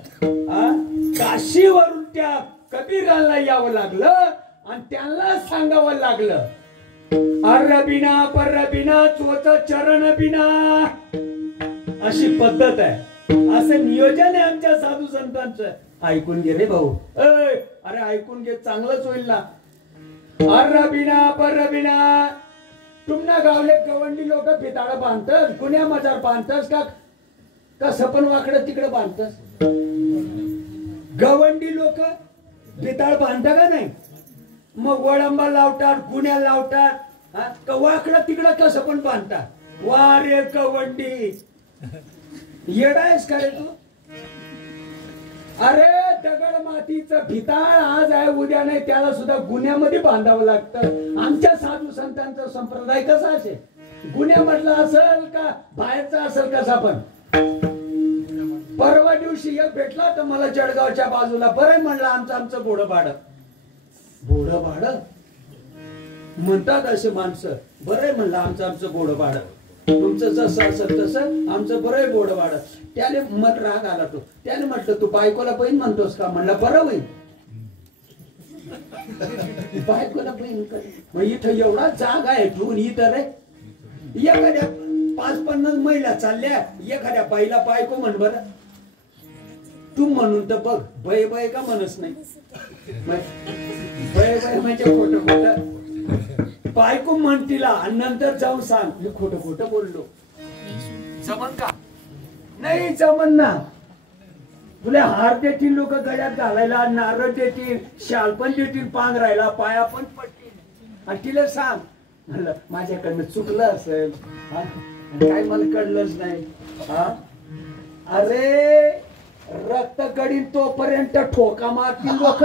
काशीवरून त्या कबीराला यावं लागलं आणि त्यांना सांगावं लागलं. अर्रबिना परबिना चोच चरण बिना. अशी पद्धत आहे. असं नियोजन आहे आमच्या साधू संतांचं. ऐकून घे रे भाऊ. अरे ऐकून घे. चांगलंच होईल ना. अर्रबिना परबिना. तुम्हाला गावले गवंडी लोक पिताळ बांधतात. कुण्या मजार बांधतस का? कसं पण वाकडं तिकडं बांधतस. गवंडी लोक पिताळ बांधता का नाही? मग वळंबा लावतात. गुन्ह्या लावतात. वाकडं तिकडं कसं पण बांधतात. वा रे गवंडी. येडायस का रे तू? अरे दगड मातीचं भिताळ आज आहे उद्या नाही. त्याला सुद्धा गुन्ह्यामध्ये बांधावं लागतं. आमच्या साधू संतांचा संप्रदाय कसा असेल? गुन्ह्यामधला असेल का बाहेरचा असेल कसा पण? परवा दिवशी एक भेटला तर मला जळगावच्या बाजूला. बरं म्हणलं आमचं घोडं भाडं म्हणतात असे माणसं. बरं म्हणलं आमचं घोडं भाडं. तुमचं जसं असेल तसं आमचं बरं घोडं भाडं. त्याने मत राग आला. तो त्याने म्हटलं तू बायकोला बहीण म्हणतोस का? म्हणलं बरं होईल. बायकोला बहीण. मग इथं एवढा जागा आहे ठेवून इथं रे एखाद्या 5-50 महिला चालल्या. एखाद्या बाईला बायको म्हण बरं. तू म्हणून तर बघ. बय का म्हणच नाही. बय म्हणजे खोटं. बायको म्हण तिला आणि नंतर जाऊन सांग मी खोटं बोललो. जमन का? नाही जमन ना. तुला हार देतील लोक गळ्यात घालायला. नारळ देतील. शाल पण देतील पांघरायला. पाया पण पडतील. आणि तिला सांग म्हणलं माझ्याकडनं चुकलं असेल. काय मला कळलंच नाही. अरे रक्त गडीन तोपर्यंत ठोका मारतील लोक.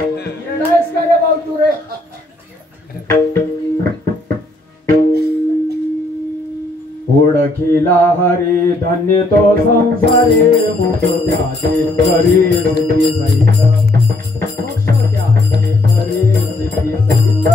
येणारच का रे भाऊ तू रे? ओळखीला हरी धन्य तो संसारे. मोक्ष त्याचे करी सिद्धी सहित. मोक्ष त्याचे करी सिद्धी सहित.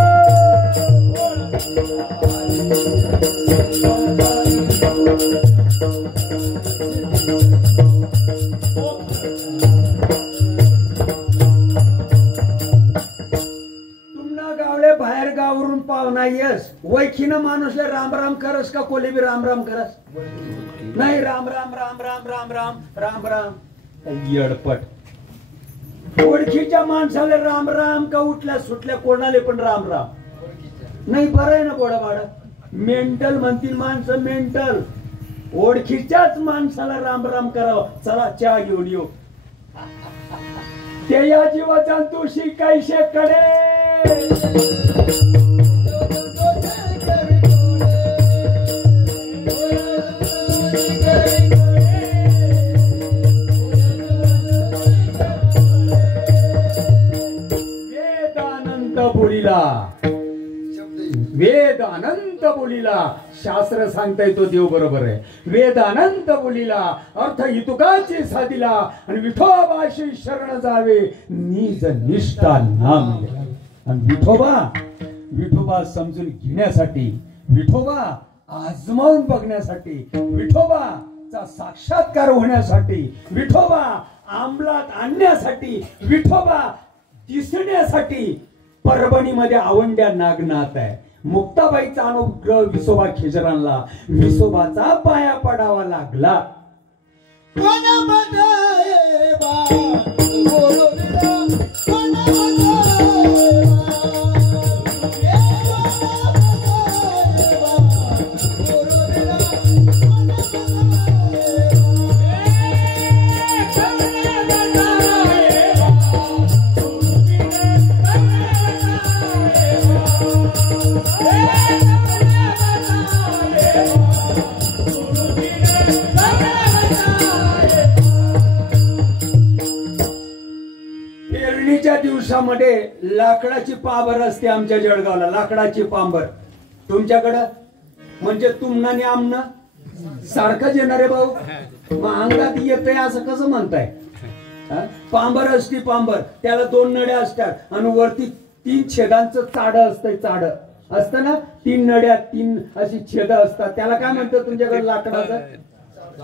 नाहीयस वैखीनं माणूसला राम राम करस का कोले बी राम राम करस नाही राम राम राम राम राम राम राम राम येडपट ओळखीच्या माणसाला राम राम का उठल्या सुटल्या कोणाले पण राम राम नाही बरं आहे ना बोडाबाड मेंटल म्हणतील माणसं मेंटल ओळखीच्याच माणसाला राम राम करावं चला चहा घेऊन येऊ ते या जीवाचा तुशी कैसे कडे वेदानंत बोलिला वेद अनंत बोलिला शास्त्र सांगताय तो देव बरोबर आहे वेद अनंत बोलिला अर्थ इतुकाची साधिला आणि विठोबाशी शरण जावे निज निष्ठा नाम आणि विठोबा समजून घेण्यासाठी विठोबा आजमावून बघण्यासाठी विठोबाचा साक्षात्कार होण्यासाठी विठोबा अंमलात आणण्यासाठी विठोबा दिसण्यासाठी परभणीमध्ये आवंड्या नागनाथ आहे मुक्ताबाईचा अनुग्रह विसोबा खेचरांना विसोबाचा पाया पडावा लागला पेरणीच्या दिवसामध्ये लाकडाची पांबर असते आमच्या जळगावला लाकडाची पांबर तुमच्याकडं म्हणजे तुमना आमना सारखंच येणार आहे भाऊ मग अंगात येतंय असं कसं म्हणताय पांबर असती पांबर त्याला 2 नड्या असतात आणि वरती 3 छेदांचं चाड असतंय चाड असतं ना 3 नड्या 3 अशी छेद असतात त्याला काय म्हणतात तुमच्याकडे लाकडाचं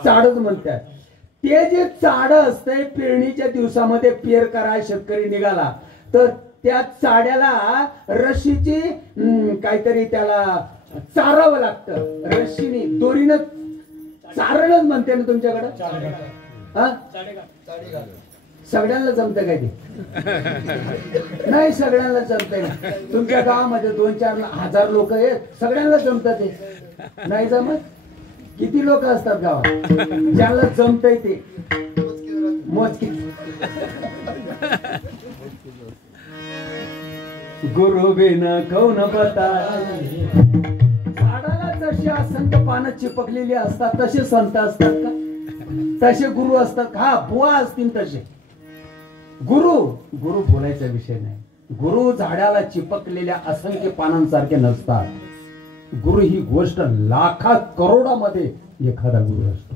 चाडच म्हणतात ते जे चाड असतंय पेरणीच्या दिवसामध्ये पेर कराय शेतकरी निघाला तर त्या चाड्याला रशीची काहीतरी त्याला चारावं लागतं रशीने दोरीनं चारणच म्हणते ना तुमच्याकडे सगळ्यांना जमतं काय ते नाही सगळ्यांना जमतंय ना तुमच्या गावामध्ये 2-4 हजार लोक आहेत सगळ्यांना जमत ते नाही जमत किती लोक असतात गावात ज्याला जमतंय ते मोजकी गुरु बिन कौन पता झाडाला जशी असंख्य पानं चिपकलेली असतात तसे संत असतात का तसे गुरु असतात हा बुवा असतील तसे गुरु बोलायचा विषय नाही गुरु झाडाला चिपकलेल्या असंख्य पानांसारखे नसतात गुरु ही गोष्ट लाखात करोडामध्ये एखादा गुरु असतो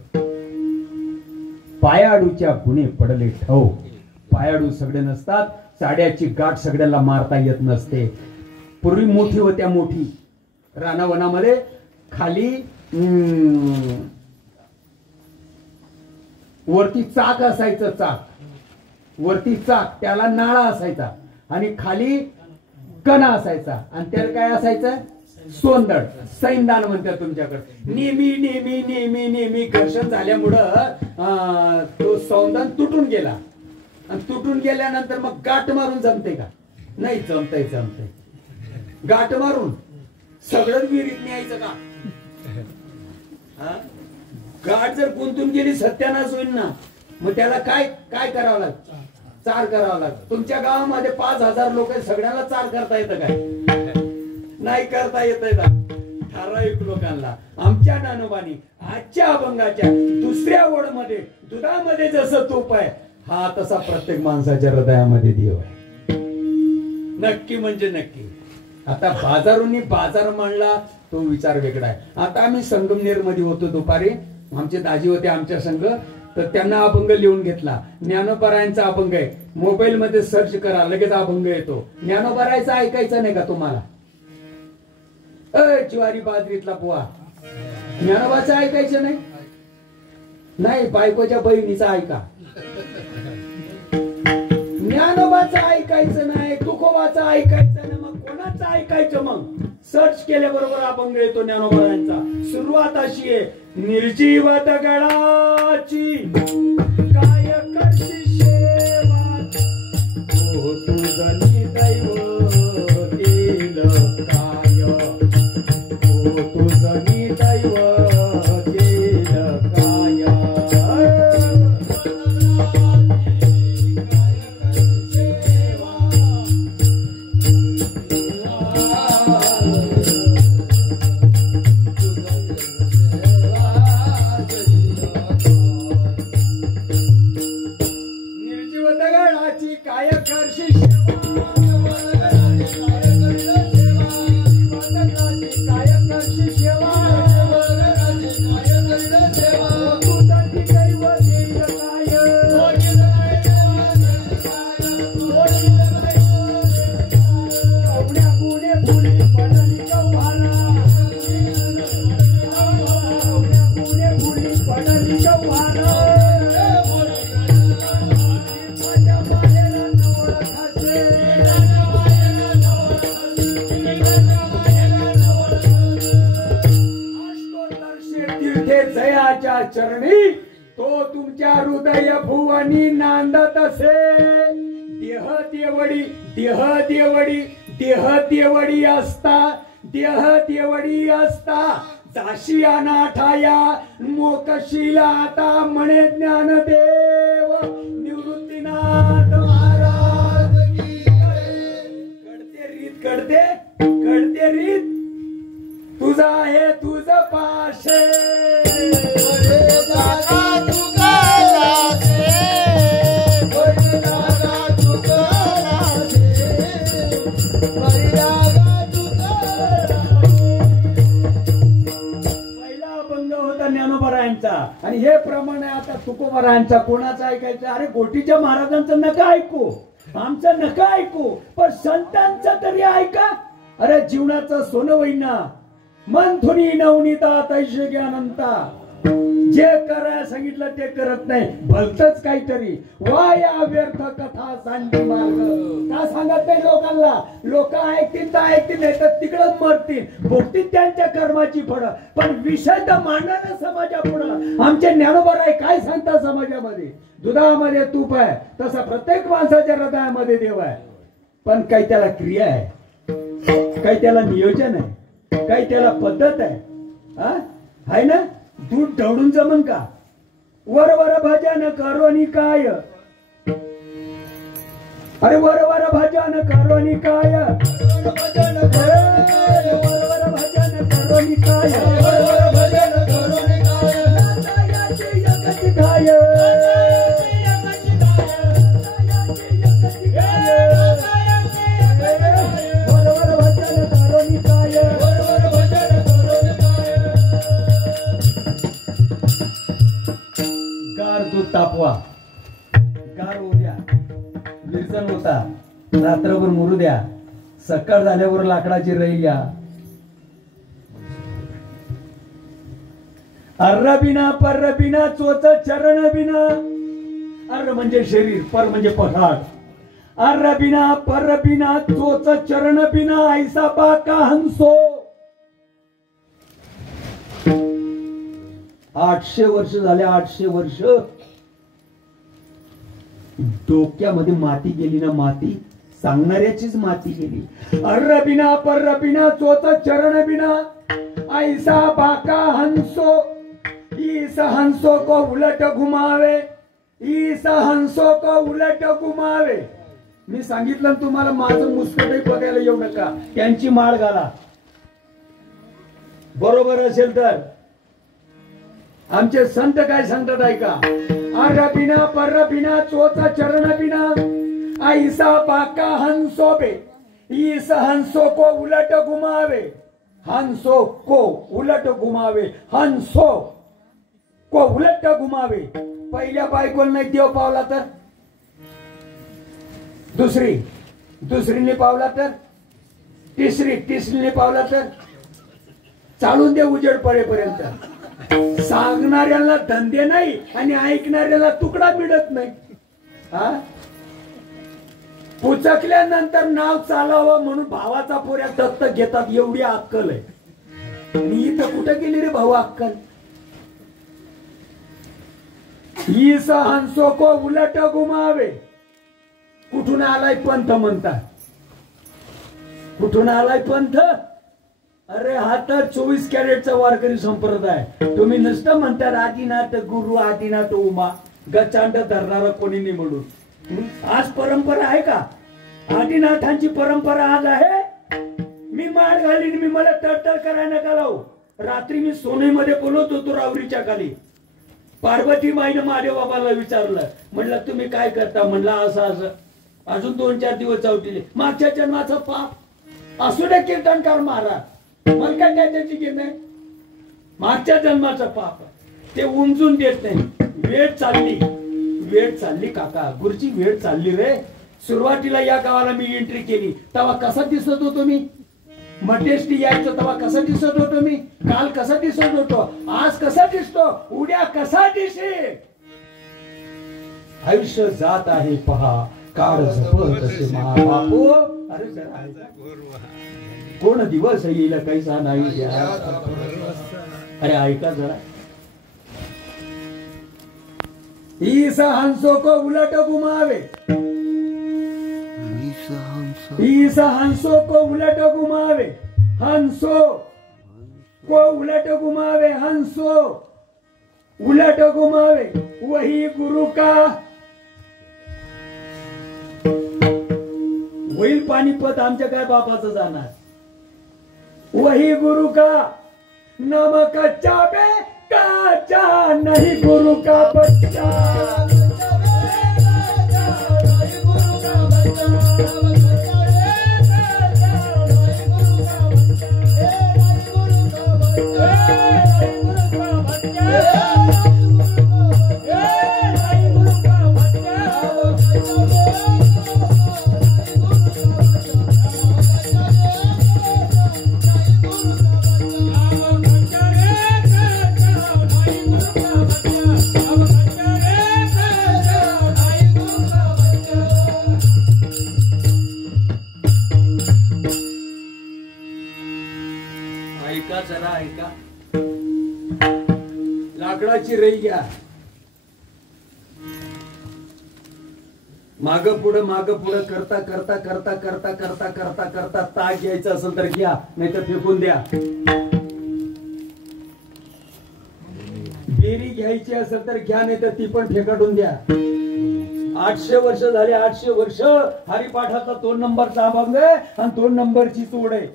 पायाडूच्या गुणे पडले ठव पायाडू सगळे नसतात चाड्याची गाठ सगळ्यांना मारता येत नसते पूर्वी मोठी होत्या मोठी रानावनामध्ये खाली वरती चाक असायचं चाक वरती चाक त्याला नाळा असायचा आणि खाली कणा असायचा आणि त्याला काय असायचं सोंदड सैनदान म्हणतात तुमच्याकडे नेहमी नेहमी नेहमी नेहमी घर्षण झाल्यामुळं तो सौंदान तुटून गेला आणि तुटून गेल्यानंतर मग गाठ मारून जमते का नाही जमतय गाठ मारून सगळं विहिरीत न्यायचं का गाठ जर गुंतून गेली सत्यानाश होईल ना मग त्याला काय काय करावं लागतं चार करावं लागतं तुमच्या गावामध्ये 5,000 लोक सगळ्यांना चार करता येतं काय नाही करता येत ठराविक लोकांना आमच्या ज्ञानोबानी आजच्या अभंगाच्या दुसऱ्या ओढमध्ये दुधामध्ये जसं तूप आहे हा तसा प्रत्येक माणसाच्या हृदयामध्ये देव आहे नक्की म्हणजे नक्की आता बाजार मांडला तो विचार वेगळा आहे आता आम्ही संगमनेर मध्ये होतो दुपारी आमचे दाजी होते आमच्या संघ तर त्यांना अभंग लिहून घेतला ज्ञानोबरायांचा अभंग आहे मोबाईल मध्ये सर्च करा लगेच अभंग येतो ज्ञानोबरायचा ऐकायचा नाही का तुम्हाला ज्वारी बाजरीतला पोहा ज्ञानोबाचं ऐकायचं नाही बायकोच्या बहिणीचा ऐका ज्ञानोबाचं ऐकायचं नाही तुकोबाचं ऐकायचं नाही मग कोणाचं ऐकायचं मग सर्च केल्याबरोबर अभंग येतो ज्ञानोबांचा. सुरुवात अशी आहे, निर्जीव दगडाची काय करशी सेवा, हो तुझनी दैव केलं काय, हो तुझनी दैव केलं काय. निर्जीव दगडाची काय करशी सेवा, काय करशी सेवा, तुझनी दैव केलं काय. पुण्या पुणे फुली पडली गव्हाणा, पुणे फुली पडली गव्हाणा. माझ्या माहेरा नवळ खासे, अष्टोत्तरशे तीर्थे जयाच्या चरणी तो तुमच्या हृदय भुवनी नांदत असे. देह देवडी देह देवडी देह देवडी असता, देह देवडी असता जाशी अनाठाया मोकशीला आता म्हणे ज्ञानदेव निवृत्तीनाथ महाराज की जय. कळते रीत तुझा आहे तुझ पाशे. पहिला अभंग होता ज्ञानोबरायांचा आणि हे प्रमाणे आता तुकोबरायांचा. कोणाचा ऐकायचं? अरे गोटीच्या महाराजांचं नका ऐकू, आमचं नका ऐकू, पण संतांचं तरी ऐका. अरे जीवनाचं सोनं वैना मन थुनी नवनीता तैशे ज्ञानंता. जे करायला सांगितलं ते करत नाही, भलतच काहीतरी. वाया व्यर्थ कथा सांगती मार्ग. का सांगत नाही लोकांना? लोक ऐकतील तर ऐकतील, नाही तर तिकडच मरतील, भोगतील त्यांच्या कर्माची फळं. पण विषय तर मांडणं समाजापुढं. आमचे ज्ञानोबराय काय सांगतात समाजामध्ये? दुधामध्ये तूप आहे तसा प्रत्येक माणसाच्या हृदयामध्ये देव आहे. पण काही त्याला क्रिया आहे, काही त्याला नियोजन आहे, काही त्याला पद्धत आहे. आहे ना? दूध ढवळून जमन का? वर वर भजन करोनी काय, अरे वर वर भजन करोनी काय, वर वर भजन करोनी काय, काय तापवा, गार होऊ द्या, निर्जन होता, रात्रभर मुरू द्या, सकाळ झाल्यावर लाकडाची रई घ्या. अर्र बिना पर्र बिना चोच चरण बिना. अर्र म्हणजे शरीर, पर म्हणजे पठार. अर्र बिना पर्र बिना चोच चरण बिना ऐसा बाका हंसो. 800 वर्ष झाले, 800 वर्ष डोक्यामध्ये माती गेली ना, माती सांगणाऱ्याचीच माती गेली. अर्र बिना पर्र बिना चोच चरण बिना ऐसा बाका हंसो. इस हंसो को उलट घुमावे, इस हंसो को उलट घुमावे. मी सांगितलं तुम्हाला, माझं मुस्कटही बघायला येऊ नका, त्यांची माळ घाला. बरोबर असेल तर आमचे संत काय सांगतात ऐका. अर्र बिना पर्र बिना चोचा चरण बिना ऐसा बाका हंसो बे. इस हंसो को उलट घुमावे, हंसो को उलट घुमावे, हंसो को उलट घुमावे. पहिल्या बायकोला नाही देव पावला तर दुसरीने पावला तर तिसरीने पावला तर चालून दे उजेड पडेपर्यंत. सांगणाऱ्याला धंदे नाही आणि ऐकणाऱ्याला तुकडा मिळत नाही. पुचकल्यानंतर नाव चालावं म्हणून भावाचा पोऱ्या दत्तक घेतात, एवढी अक्कल आहे. आणि इथं कुठं गेली रे भाऊ अक्कल? ईस हंसो को उलट घुमावे. कुठून आलाय पंथ म्हणतात? कुठून आलाय पंथ? अरे हा तर 24 कॅरेटचा वारकरी संप्रदाय. तुम्ही नुसतं म्हणता आदिनाथ गुरु आदिनाथ उमा, गचांड धरणारा कोणी नाही म्हणून. आज परंपरा आहे का? आदिनाथांची परंपरा आज आहे. मी माळ घालीन, मी मला तडतड करायला नका लावू. रात्री मी सोनेमध्ये बोलत होतो रावरीच्या खाली. पार्वती माईनं महादेव बाबाला विचारलं, म्हणलं तुम्ही काय करता? म्हणलं असं असं. अजून 2-4 दिवस चावटिले. मागच्या जन्माचं पाप असू दे कीर्तनकार महाराज, मला काय त्याच्याची घेत नाही. मागच्या जन्माचं पाप ते उमजून देत नाही. वेळ चालली, वेळ चालली काका, गुरुची वेळ चालली रे. सुरुवातीला या गावाला मी एंट्री केली तेव्हा कसा दिसत होतो मी? मटेस्टी यायचं तेव्हा कसं दिसत होतो मी? काल कसा दिसत होतो? आज कसा दिसतो? उद्या कसा दिसेल? आयुष्य जात आहे पहा, काळ झपत असे महाबापू. अरे जरा कोण दिवस येईल कैसा नाही द्या. अरे ऐका जरा. ईस हंसो को उलट घुमावे. ईस हंसो को उलट घुमावे. हंसो को उलट घुमावे. हंसो उलट घुमावे. वही गुरु का. होईल पानिपत आमच्या काय बापाचं जाणार. वही गुरु का नमक चाबे काचा नहीं गुरु का बच्चा. जरा ऐका. लाकडाची रई घ्या. माग पुढं करता करता करता करता करता करता करता ताक घ्यायचं असेल तर घ्या, नाही तर फेकून द्या. बेरी घ्यायची असेल तर घ्या, नाही तर ती पण फेकाटून द्या. 800 वर्ष झाले. 800 वर्ष हरिपाठाचा 2 नंबरचा अभंग आहे आणि 2 नंबरची तोड आहे.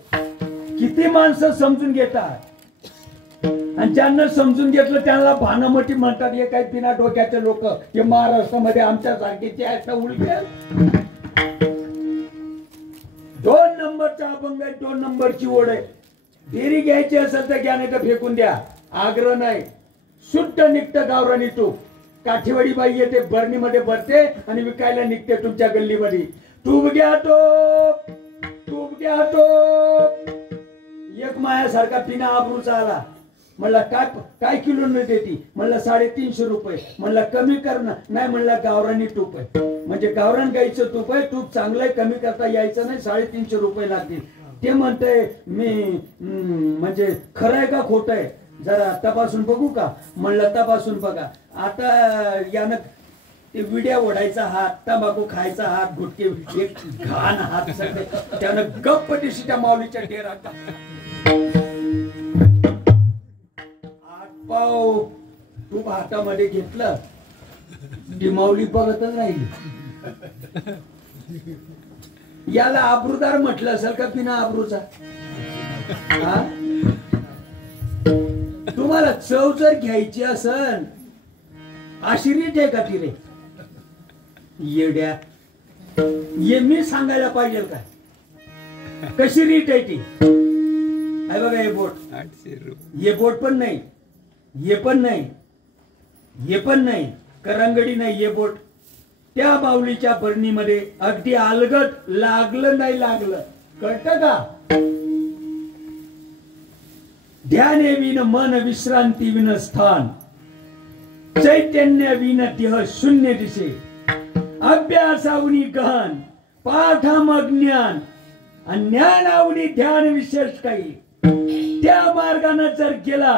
किती माणसं समजून घेतात आणि ज्यांना समजून घेतलं त्यांना भानामटी म्हणतात. हे काही बिना डोक्याचे लोक हे महाराष्ट्रामध्ये आमच्या सारखीचे आहेत उलटे. 2 नंबरचा अभंग आहे, 2 नंबरची ओढ आहे. बेरी घ्यायची असेल तर घ्या, नाही तर फेकून द्या. आग्रह नाही. शुद्ध निघतं गावरानी तूप. काठीवाडी बाई येते बरणीमध्ये भरते आणि विकायला निघते तुमच्या गल्लीमध्ये. तूप घ्या टोप, तूप घ्या टोप. एक मायासारखा पिना आबरूचा आला. म्हणला काय किलो न देती? म्हणलं 350 रुपये. म्हणला कमी कर ना. नाही म्हणला गावरानी तूप आहे. म्हणजे गावरान गाईचं तूप आहे, तूप चांगलं आहे, कमी करता यायचं नाही, 350 रुपये लागतील. ते म्हणतंय मी म्हणजे खरं आहे का खोटं आहे जरा तपासून बघू का? म्हणलं तपासून बघा. आता यानं ते विड्या ओढायचा हात, तंबाखू खायचा हात, गुटके एक घाण हात सगळे. त्यानं गप्प दिशी त्या माऊलीच्या डेरात पाव तूप हातामध्ये घेतलं. ती माऊली बघतच राहिली. याला आबरूदार म्हटलं असेल का बिना आबरूचा? तुम्हाला चव जर घ्यायची असेल अशी रीत आहे का ती रे येड्या? ये मी सांगायला पाहिजे का कशी रीत आहे ती? आहे बघा हे बोट. 800 रुपये. ये बोट पण नाही, ये पण नाही, ये पण नाही, करंगडी नाही. ये बोट त्या बावलीच्या बरणीमध्ये अगदी अलगट लागलं नाही लागलं. कळतं का? ध्याने विन मन विश्रांती विन स्थान, चैतन्य विन देह शून्य दिसे, अभ्यासावनी गहन पाठ मग ज्ञान, आणि ज्ञान आवडी ध्यान विशेष काही. त्या मार्गाने जर गेला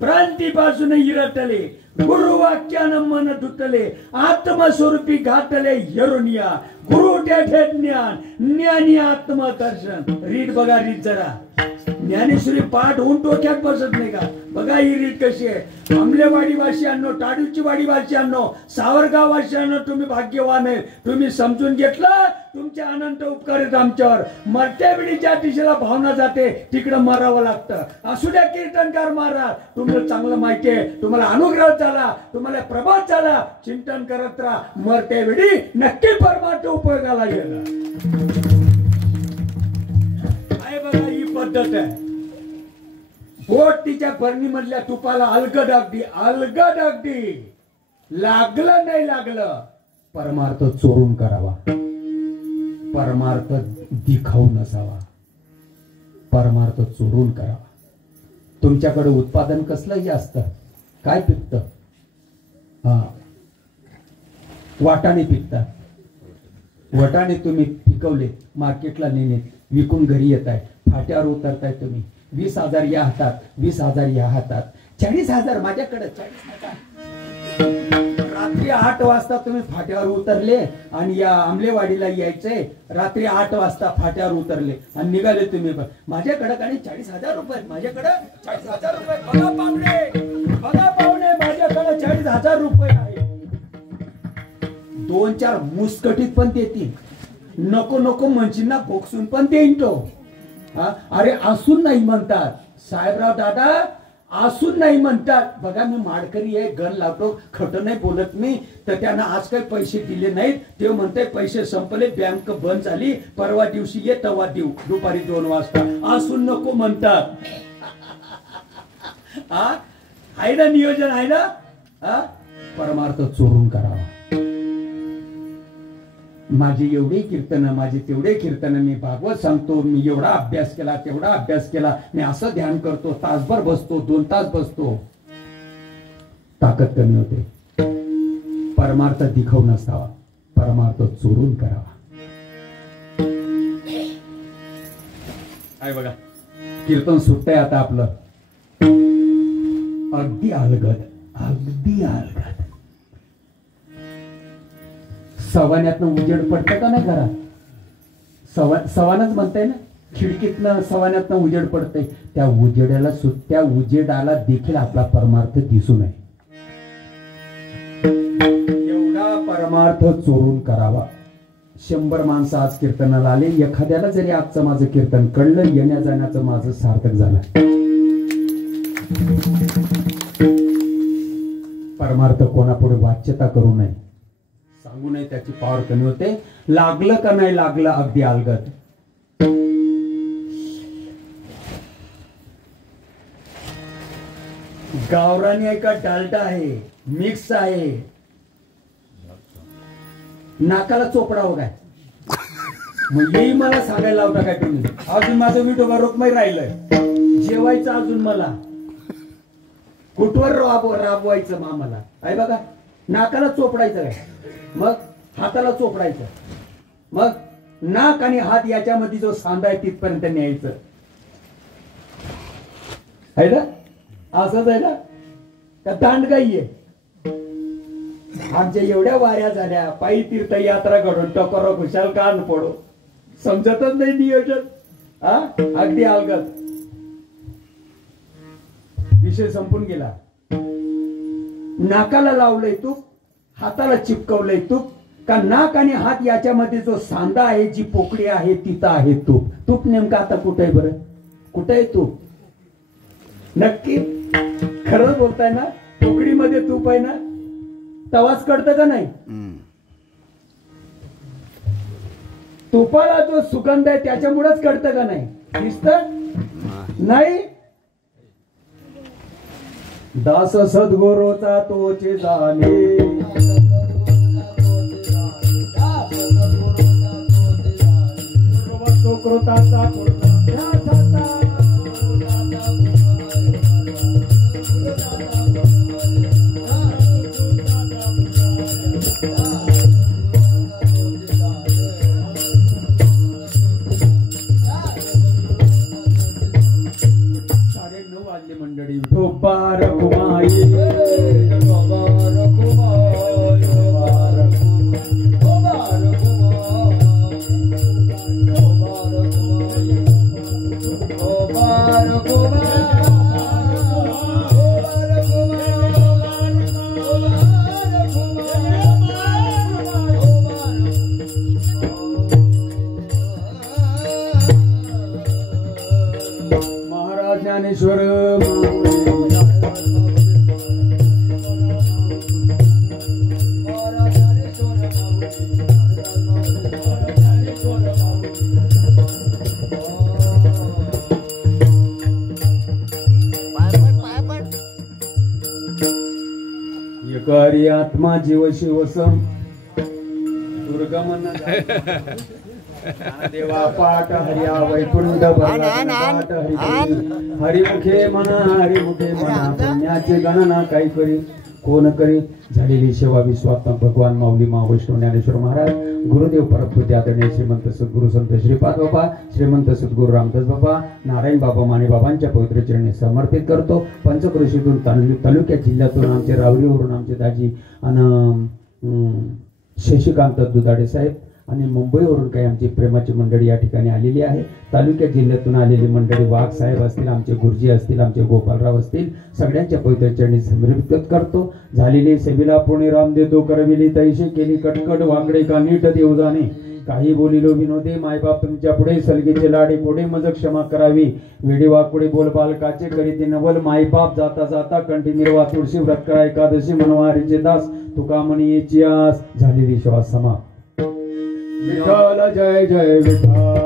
भ्रांतीपासून इरटले, गुरुवाक्यानं मन धुतले, आत्मस्वरूपी घातले यरुनिया, गुरु तेथे ज्ञान, ज्ञानी आत्मदर्शन. रीत बघा, रीत जरा. ज्ञानेश्वरी पाठ होऊन डोक्यात बसत नाही का? बघा ही रीत कशी आहे. आंबलेवाडी वासियांनो, टाडूची वाडी वासियांनो, सावरगाव वासियांनो, तुम्ही भाग्यवान आहे. तुम्ही समजून घेतलं, तुमचे अनंत उपकार आहेत आमच्यावर. मरत्या वेळी ज्या दिशेला भावना जाते तिकडं मरावं लागतं. असू द्या कीर्तनकार महाराज, तुम्हाला चांगलं माहिती आहे, तुम्हाला अनुग्रह झाला, तुम्हाला प्रभात झाला. चिंतन करत राहा, मरत्या वेळी नक्की परमार्थ उपयोगाला गेला. बघा ही पद्धत आहे. बोट तिच्या बरणी मधल्या तुपाला अलगद अगदी, अलगद अगदी. लागलं नाही लागलं, परमार्थ चोरून करावा, परमार्थ दिखाऊ नसावा, परमार्थ चोरून करावा. तुमच्याकडे उत्पादन कसलंही असतं, काय पिकतं? वाटाणे पिकतात. वटाणे तुम्ही पिकवले, मार्केटला नेले, विकून घरी येत आहे, फाट्यावर उतरताय तुम्ही. 20,000 या हातात, 20,000 या हातात, 40,000 माझ्याकडे, 40,000. रात्री 8 वाजता तुम्ही फाट्यावर उतरले आणि या आंबलेवाडीला यायचंय. रात्री 8 वाजता फाट्यावर उतरले आणि निघाले तुम्ही. माझ्याकडे काही 40,000 रुपये, माझ्याकडे 40,000 रुपये. बघा पाहुणे, बघा पाहुणे, माझ्याकडे 40,000 रुपये आहे. 2-4 मुस्कटीत पण देतील, नको नको म्हणशींना बोक्सून पण देईन तो. अरे असून नाही म्हणतात साहेबराव दादा, असून नाही म्हणतात. बघा मी माडकरी आहे, गण लावतो, खटं नाही बोलत मी. तर त्यांना आज काही पैसे दिले नाहीत. ते म्हणते पैसे संपले, बँक बंद झाली, परवा दिवशी ये तेव्हा देऊ, दुपारी 2 वाजता. असून नको म्हणतात. आहे ना नियोजन, आहे ना? परमार्थ चोरून करावा. माझी एवढी कीर्तन, माझे तेवढे कीर्तन, मी भागवत सांगतो, मी एवढा अभ्यास केला, तेवढा अभ्यास केला, मी असं ध्यान करतो, तासभर बसतो, 2 तास बसतो. ताकद कमी होते. परमार्थ दिखाऊ नसावा, परमार्थ चोरून करावा. आहे बघा, कीर्तन सुटतंय आता आपलं. अगदी अलगद, अगदी अलगद. सवान्यातनं उजेड पडतं का नाही घरात? सवानच म्हणताय ना, खिडकीतनं सवान्यातनं उजेड पडतंय. त्या उजेडाला, त्या उजेडाला देखील आपला परमार्थ दिसू नये, एवढा परमार्थ चोरून करावा. 100 माणसं आज कीर्तनाला आले, एखाद्याला जरी आजचं माझं कीर्तन कळलं, येण्या जाण्याचं माझं सार्थक झालं. परमार्थ कोणापुढे वाच्यता करू नये, सांगू नये, त्याची पॉवर कमी होते. लागलं का नाही लागलं, अगदी अलगद. गावरानी आहे का डालडा आहे, मिक्स आहे, नाकाला चोपडा हो काय? मग येई मला सांगायला लावता काय तुम्ही? अजून माझं विठोबा रोकमाई राहिलंय, जेवायचं अजून मला, कुठवर राबवायचं मामाला. आहे बघा, नाकाला चोपडायचं काय, मग हाताला चोपडायचं, मग नाक आणि हात याच्यामध्ये जो सांधा आहे तिथपर्यंत न्यायचं. आहे ना? असंच आहे ना? का दांडगाई आहे? आमच्या एवढ्या वाऱ्या झाल्या, पायी तीर्थयात्रा घडून टकोर खुशाल कान पडो, समजतच नाही नियोजन. अगदी अलगद. विषय संपून गेला. नाकाला लावलंय तूप, हाताला चिपकवलंय तूप. का नाक आणि हात याच्यामध्ये जो सांधा आहे, जी पोकळी आहे, तिथं आहे तूप. तूप नेमकं आता कुठे आहे बरं? कुठे आहे तूप? नक्की खरंच बोलताय ना? पोकळीमध्ये तूप आहे ना? तवाच कळतं का नाही? तुपाला जो सुगंध आहे त्याच्यामुळेच कळतं का नाही? दिसत नाही? दास सद्गुरूचा तोचे जाणे, तो कृताचा आत्मा जीव शिवसम दुर्गमन देवा पाठ हरिया वैकुंठ पाठ हरिमुखे म्हणा हरिमुखे म्हणा पुण्याची गणना काही करी कोण करी झालेली सेवा विश्वात्मक भगवान माऊली मा वैष्णव ज्ञानेश्वर महाराज गुरुदेव परमपूज्य आदरणीय श्रीमंत सद्गुरु संत श्रीपाद बाबा श्रीमंत सद्गुरु रामदास बाबा नारायण बाबा माने बाबांच्या पवित्र चरणी समर्पित करतो. पंचक्रोशीतून तालुक्यात जिल्ह्यातून आमचे रावरीवरून आमचे दाजी आणि शशिकांत दुधाडे साहेब आणि मुंबईवरून काही आमची प्रेमाची मंडळी या ठिकाणी आलेली आहे. तालुक्यात जिल्ह्यातून आलेली मंडळी वाघ साहेब असतील, आमचे गुरुजी असतील, आमचे गोपालराव असतील, सगळ्यांच्या पवित्र चरणी समर्पित करतो. झालेली सेवेला पुणे रामदेव तो करविली तैशी केली कटकट वाकडे का नीट देव जाणे काही बोलिलो विनोदे मायबाप तुमच्या पुढे सलगीचे लाडे पुढे मज क्षमा करावी वेडी वाकुडे बोल बालकाचे करीती नवल मायबाप जाता जाता कंठी निर्वा तुळशी व्रत करा एकादशी मनवारीचे दास तुका म्हणी याची आस झालेली श्वास समाप्त. विठ्ठल जय जय विठ्ठल.